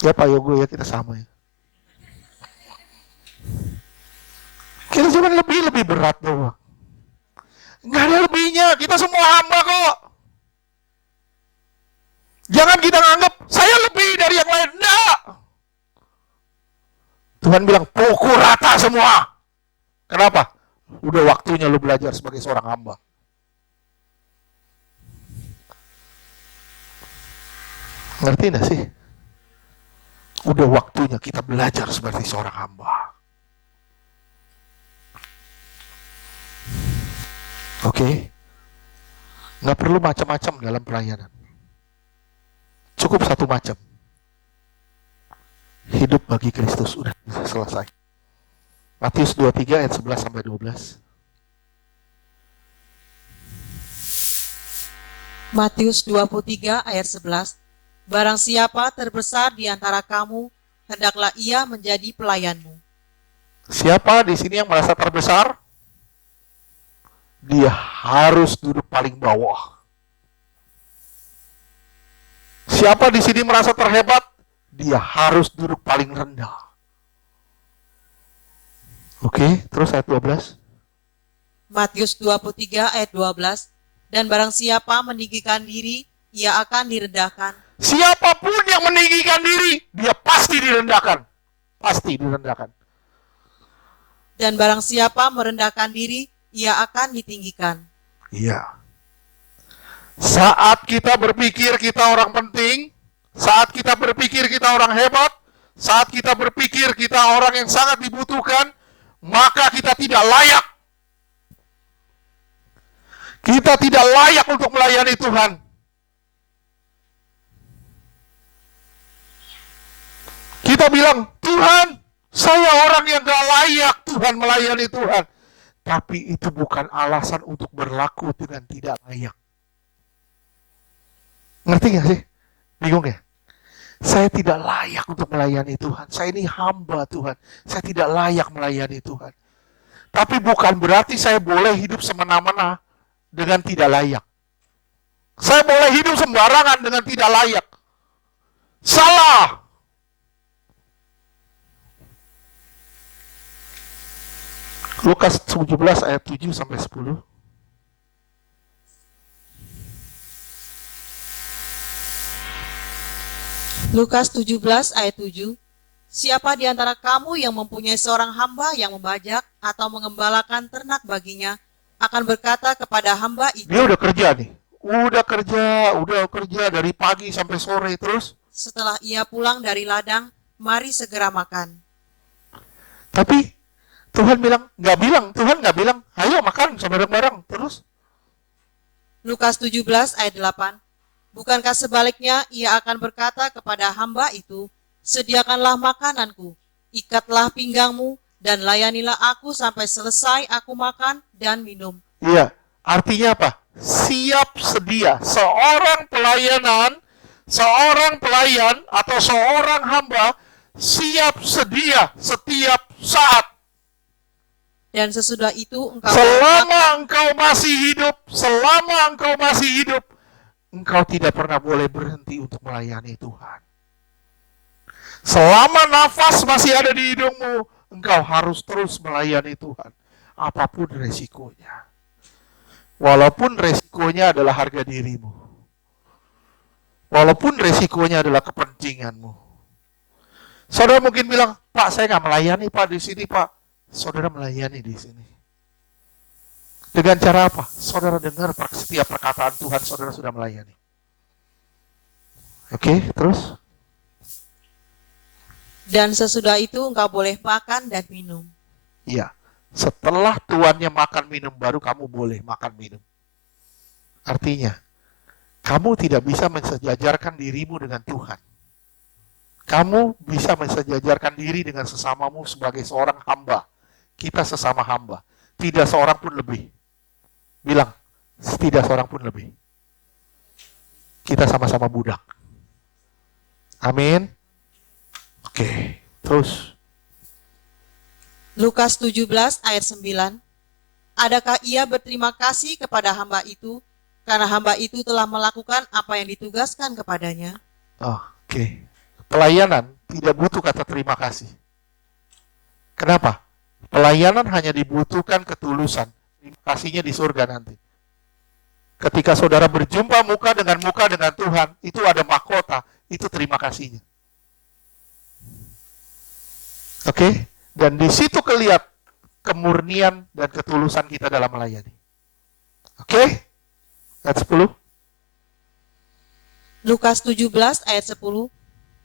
Ya Pak Yogo ya, kita sama ya. Kita cuma lebih berat doang. Nggak ada lebihnya, kita semua hamba kok. Jangan kita nganggap saya lebih dari yang lain. Nah, Tuhan bilang pukul rata semua. Kenapa? Udah waktunya lu belajar sebagai seorang hamba. Ngerti gak sih? Udah waktunya kita belajar seperti seorang hamba. Oke? Nggak perlu macam-macam dalam pelayanan. Cukup satu macam. Hidup bagi Kristus, udah selesai. Matius 23 ayat 11 sampai 12. Matius 23 ayat 11. Barang siapa terbesar di antara kamu, hendaklah ia menjadi pelayanmu. Siapa di sini yang merasa terbesar? Dia harus duduk paling bawah. Siapa di sini merasa terhebat? Dia harus duduk paling rendah. Oke, terus ayat 12. Matius 23 ayat 12. Dan barang siapa meninggikan diri, ia akan direndahkan. Siapapun yang meninggikan diri, dia pasti direndahkan. Pasti direndahkan. Dan barang siapa merendahkan diri, ia akan ditinggikan. Iya. Saat kita berpikir kita orang penting, saat kita berpikir kita orang hebat, saat kita berpikir kita orang yang sangat dibutuhkan, maka kita tidak layak. Kita tidak layak untuk melayani Tuhan. Kita bilang, Tuhan, saya orang yang gak layak Tuhan melayani Tuhan. Tapi itu bukan alasan untuk berlaku dengan tidak layak. Ngerti gak sih? Bingung ya? Saya tidak layak untuk melayani Tuhan. Saya ini hamba Tuhan. Saya tidak layak melayani Tuhan. Tapi bukan berarti saya boleh hidup semena-mena dengan tidak layak. Saya boleh hidup sembarangan dengan tidak layak. Salah! Lukas 17 ayat 7 sampai 10. Lukas 17 ayat 7. Siapa di antara kamu yang mempunyai seorang hamba yang membajak atau mengembalakan ternak baginya, akan berkata kepada hamba itu, Dia udah kerja nih. Udah kerja dari pagi sampai sore terus. setelah ia pulang dari ladang, mari segera makan. Tapi Tuhan nggak bilang, ayo makan bareng-bareng terus. Lukas 17 ayat 8. Bukankah sebaliknya ia akan berkata kepada hamba itu, sediakanlah makananku, ikatlah pinggangmu, dan layanilah aku sampai selesai aku makan dan minum. Iya, artinya apa? Siap sedia. Seorang pelayan atau seorang hamba siap sedia setiap saat. Dan sesudah itu Selama engkau masih hidup, engkau tidak pernah boleh berhenti untuk melayani Tuhan. Selama nafas masih ada di hidungmu, engkau harus terus melayani Tuhan. Apapun resikonya. Walaupun resikonya adalah harga dirimu. Walaupun resikonya adalah kepentinganmu. Saudara mungkin bilang, Pak, saya nggak melayani Pak di sini Pak. Saudara melayani di sini. Dengan cara apa? Saudara dengar setiap perkataan Tuhan, saudara sudah melayani. Oke, terus? Dan sesudah itu engkau boleh makan dan minum. Iya. Setelah tuannya makan minum, baru kamu boleh makan minum. Artinya, kamu tidak bisa mensejajarkan dirimu dengan Tuhan. Kamu bisa mensejajarkan diri dengan sesamamu sebagai seorang hamba. Kita sesama hamba. Tidak seorang pun lebih. Bilang, tidak seorang pun lebih. Kita sama-sama budak. Amin. Oke, terus. Lukas 17 ayat 9. Adakah ia berterima kasih kepada hamba itu, karena hamba itu telah melakukan apa yang ditugaskan kepadanya? Oke. Pelayanan tidak butuh kata terima kasih. Kenapa? Pelayanan hanya dibutuhkan ketulusan. Terima kasihnya di surga nanti. Ketika saudara berjumpa muka dengan Tuhan, itu ada mahkota, itu terima kasihnya. Oke? Dan di situ kelihatan kemurnian dan ketulusan kita dalam melayani. Oke? Ayat 10. Lukas 17 ayat 10.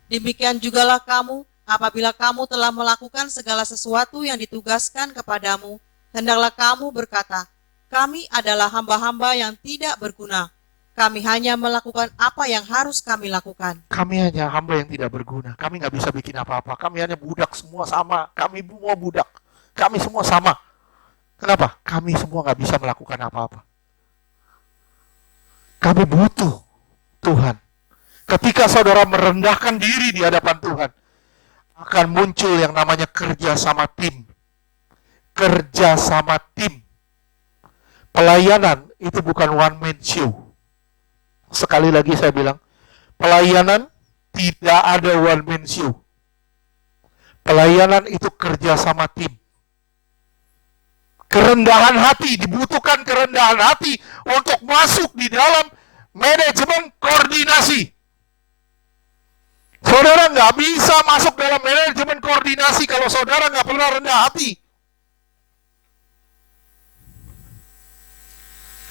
Demikian jugalah kamu, apabila kamu telah melakukan segala sesuatu yang ditugaskan kepadamu, hendaklah kamu berkata, kami adalah hamba-hamba yang tidak berguna. Kami hanya melakukan apa yang harus kami lakukan. Kami hanya hamba yang tidak berguna. Kami nggak bisa bikin apa-apa. Kami hanya budak, semua sama. Kami semua budak. Kami semua sama. Kenapa? Kami semua nggak bisa melakukan apa-apa. Kami butuh Tuhan. Ketika saudara merendahkan diri di hadapan Tuhan, akan muncul yang namanya kerja sama tim. Kerja sama tim. Pelayanan itu bukan one man show. Sekali lagi saya bilang, pelayanan tidak ada one man show. Pelayanan itu kerja sama tim. Kerendahan hati, dibutuhkan kerendahan hati untuk masuk di dalam manajemen koordinasi. Saudara nggak bisa masuk dalam manajemen koordinasi kalau saudara nggak pernah rendah hati.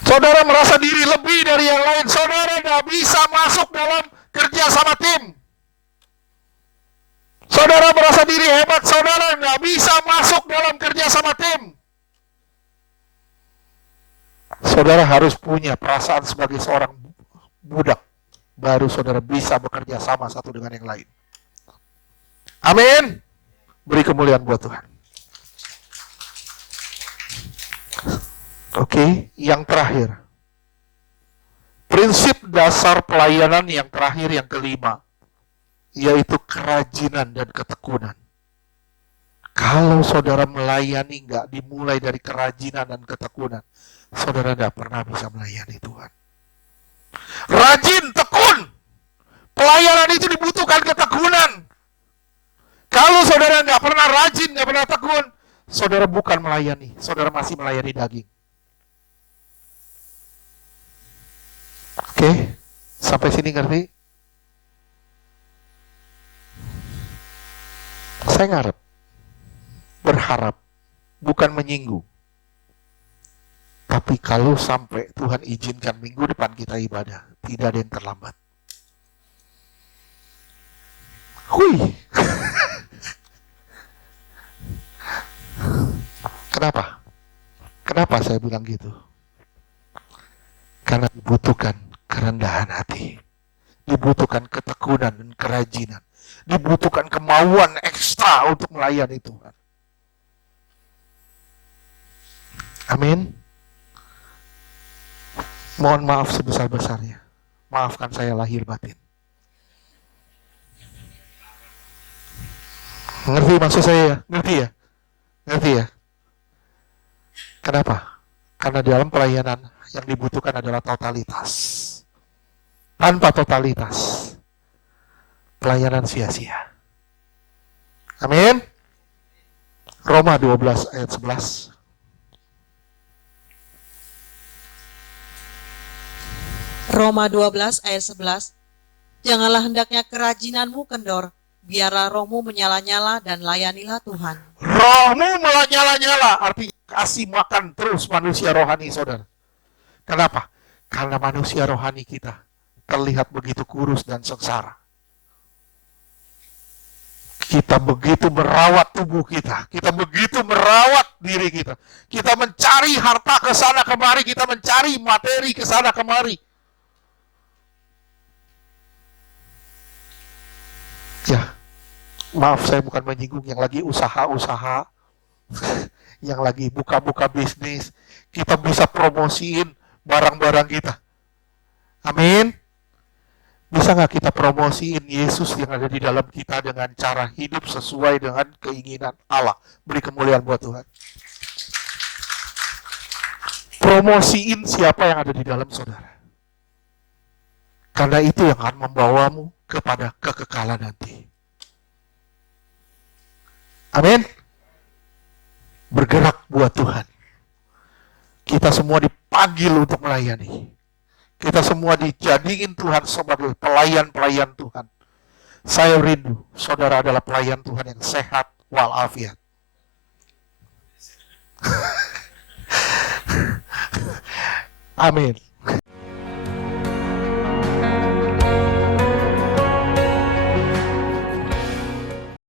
Saudara merasa diri lebih dari yang lain, saudara nggak bisa masuk dalam kerja sama tim. Saudara merasa diri hebat, saudara nggak bisa masuk dalam kerja sama tim. Saudara harus punya perasaan sebagai seorang budak, baru saudara bisa bekerja sama satu dengan yang lain. Amin. Beri kemuliaan buat Tuhan. Oke, yang terakhir. Prinsip dasar pelayanan yang terakhir, yang kelima, yaitu kerajinan dan ketekunan. Kalau saudara melayani nggak dimulai dari kerajinan dan ketekunan, saudara nggak pernah bisa melayani Tuhan. Rajin, tekun. Pelayanan itu dibutuhkan ketekunan. Kalau saudara nggak pernah rajin, nggak pernah tekun, saudara bukan melayani, saudara masih melayani daging. Oke, sampai sini ngerti? Saya berharap, bukan menyinggung. Tapi kalau sampai Tuhan izinkan minggu depan kita ibadah, tidak ada yang terlambat. Hui. Kenapa? Kenapa saya bilang gitu? Karena dibutuhkan kerendahan hati, dibutuhkan ketekunan dan kerajinan, dibutuhkan kemauan ekstra untuk melayani Tuhan. Amin. Mohon maaf sebesar-besarnya. Maafkan saya lahir batin. Ngerti maksud saya ya? Ngerti ya? Ngerti ya? Kenapa? Karena dalam pelayanan yang dibutuhkan adalah totalitas. Tanpa totalitas, pelayanan sia-sia. Amin. Roma 12 ayat 11. Roma 12 ayat 11. Janganlah hendaknya kerajinanmu kendor, biarlah rohmu menyala-nyala dan layanilah Tuhan. Rohmu menyala-nyala, artinya kasih makan terus manusia rohani, saudara. Kenapa? Karena manusia rohani kita terlihat begitu kurus dan sengsara. Kita begitu merawat tubuh kita, kita begitu merawat diri kita. Kita mencari harta ke sana kemari, kita mencari materi ke sana kemari. Ya, maaf saya bukan menyinggung yang lagi usaha-usaha, yang lagi buka-buka bisnis. Kita bisa promosiin barang-barang kita. Amin. Bisa nggak kita promosiin Yesus yang ada di dalam kita dengan cara hidup sesuai dengan keinginan Allah? Beri kemuliaan buat Tuhan. Promosiin siapa yang ada di dalam saudara. Karena itu yang akan membawamu kepada kekekalan nanti. Amin. Bergerak buat Tuhan. Kita semua dipanggil untuk melayani. Kita semua dijadiin Tuhan sebagai pelayan-pelayan Tuhan. Saya rindu saudara adalah pelayan Tuhan yang sehat walafiat. Amin.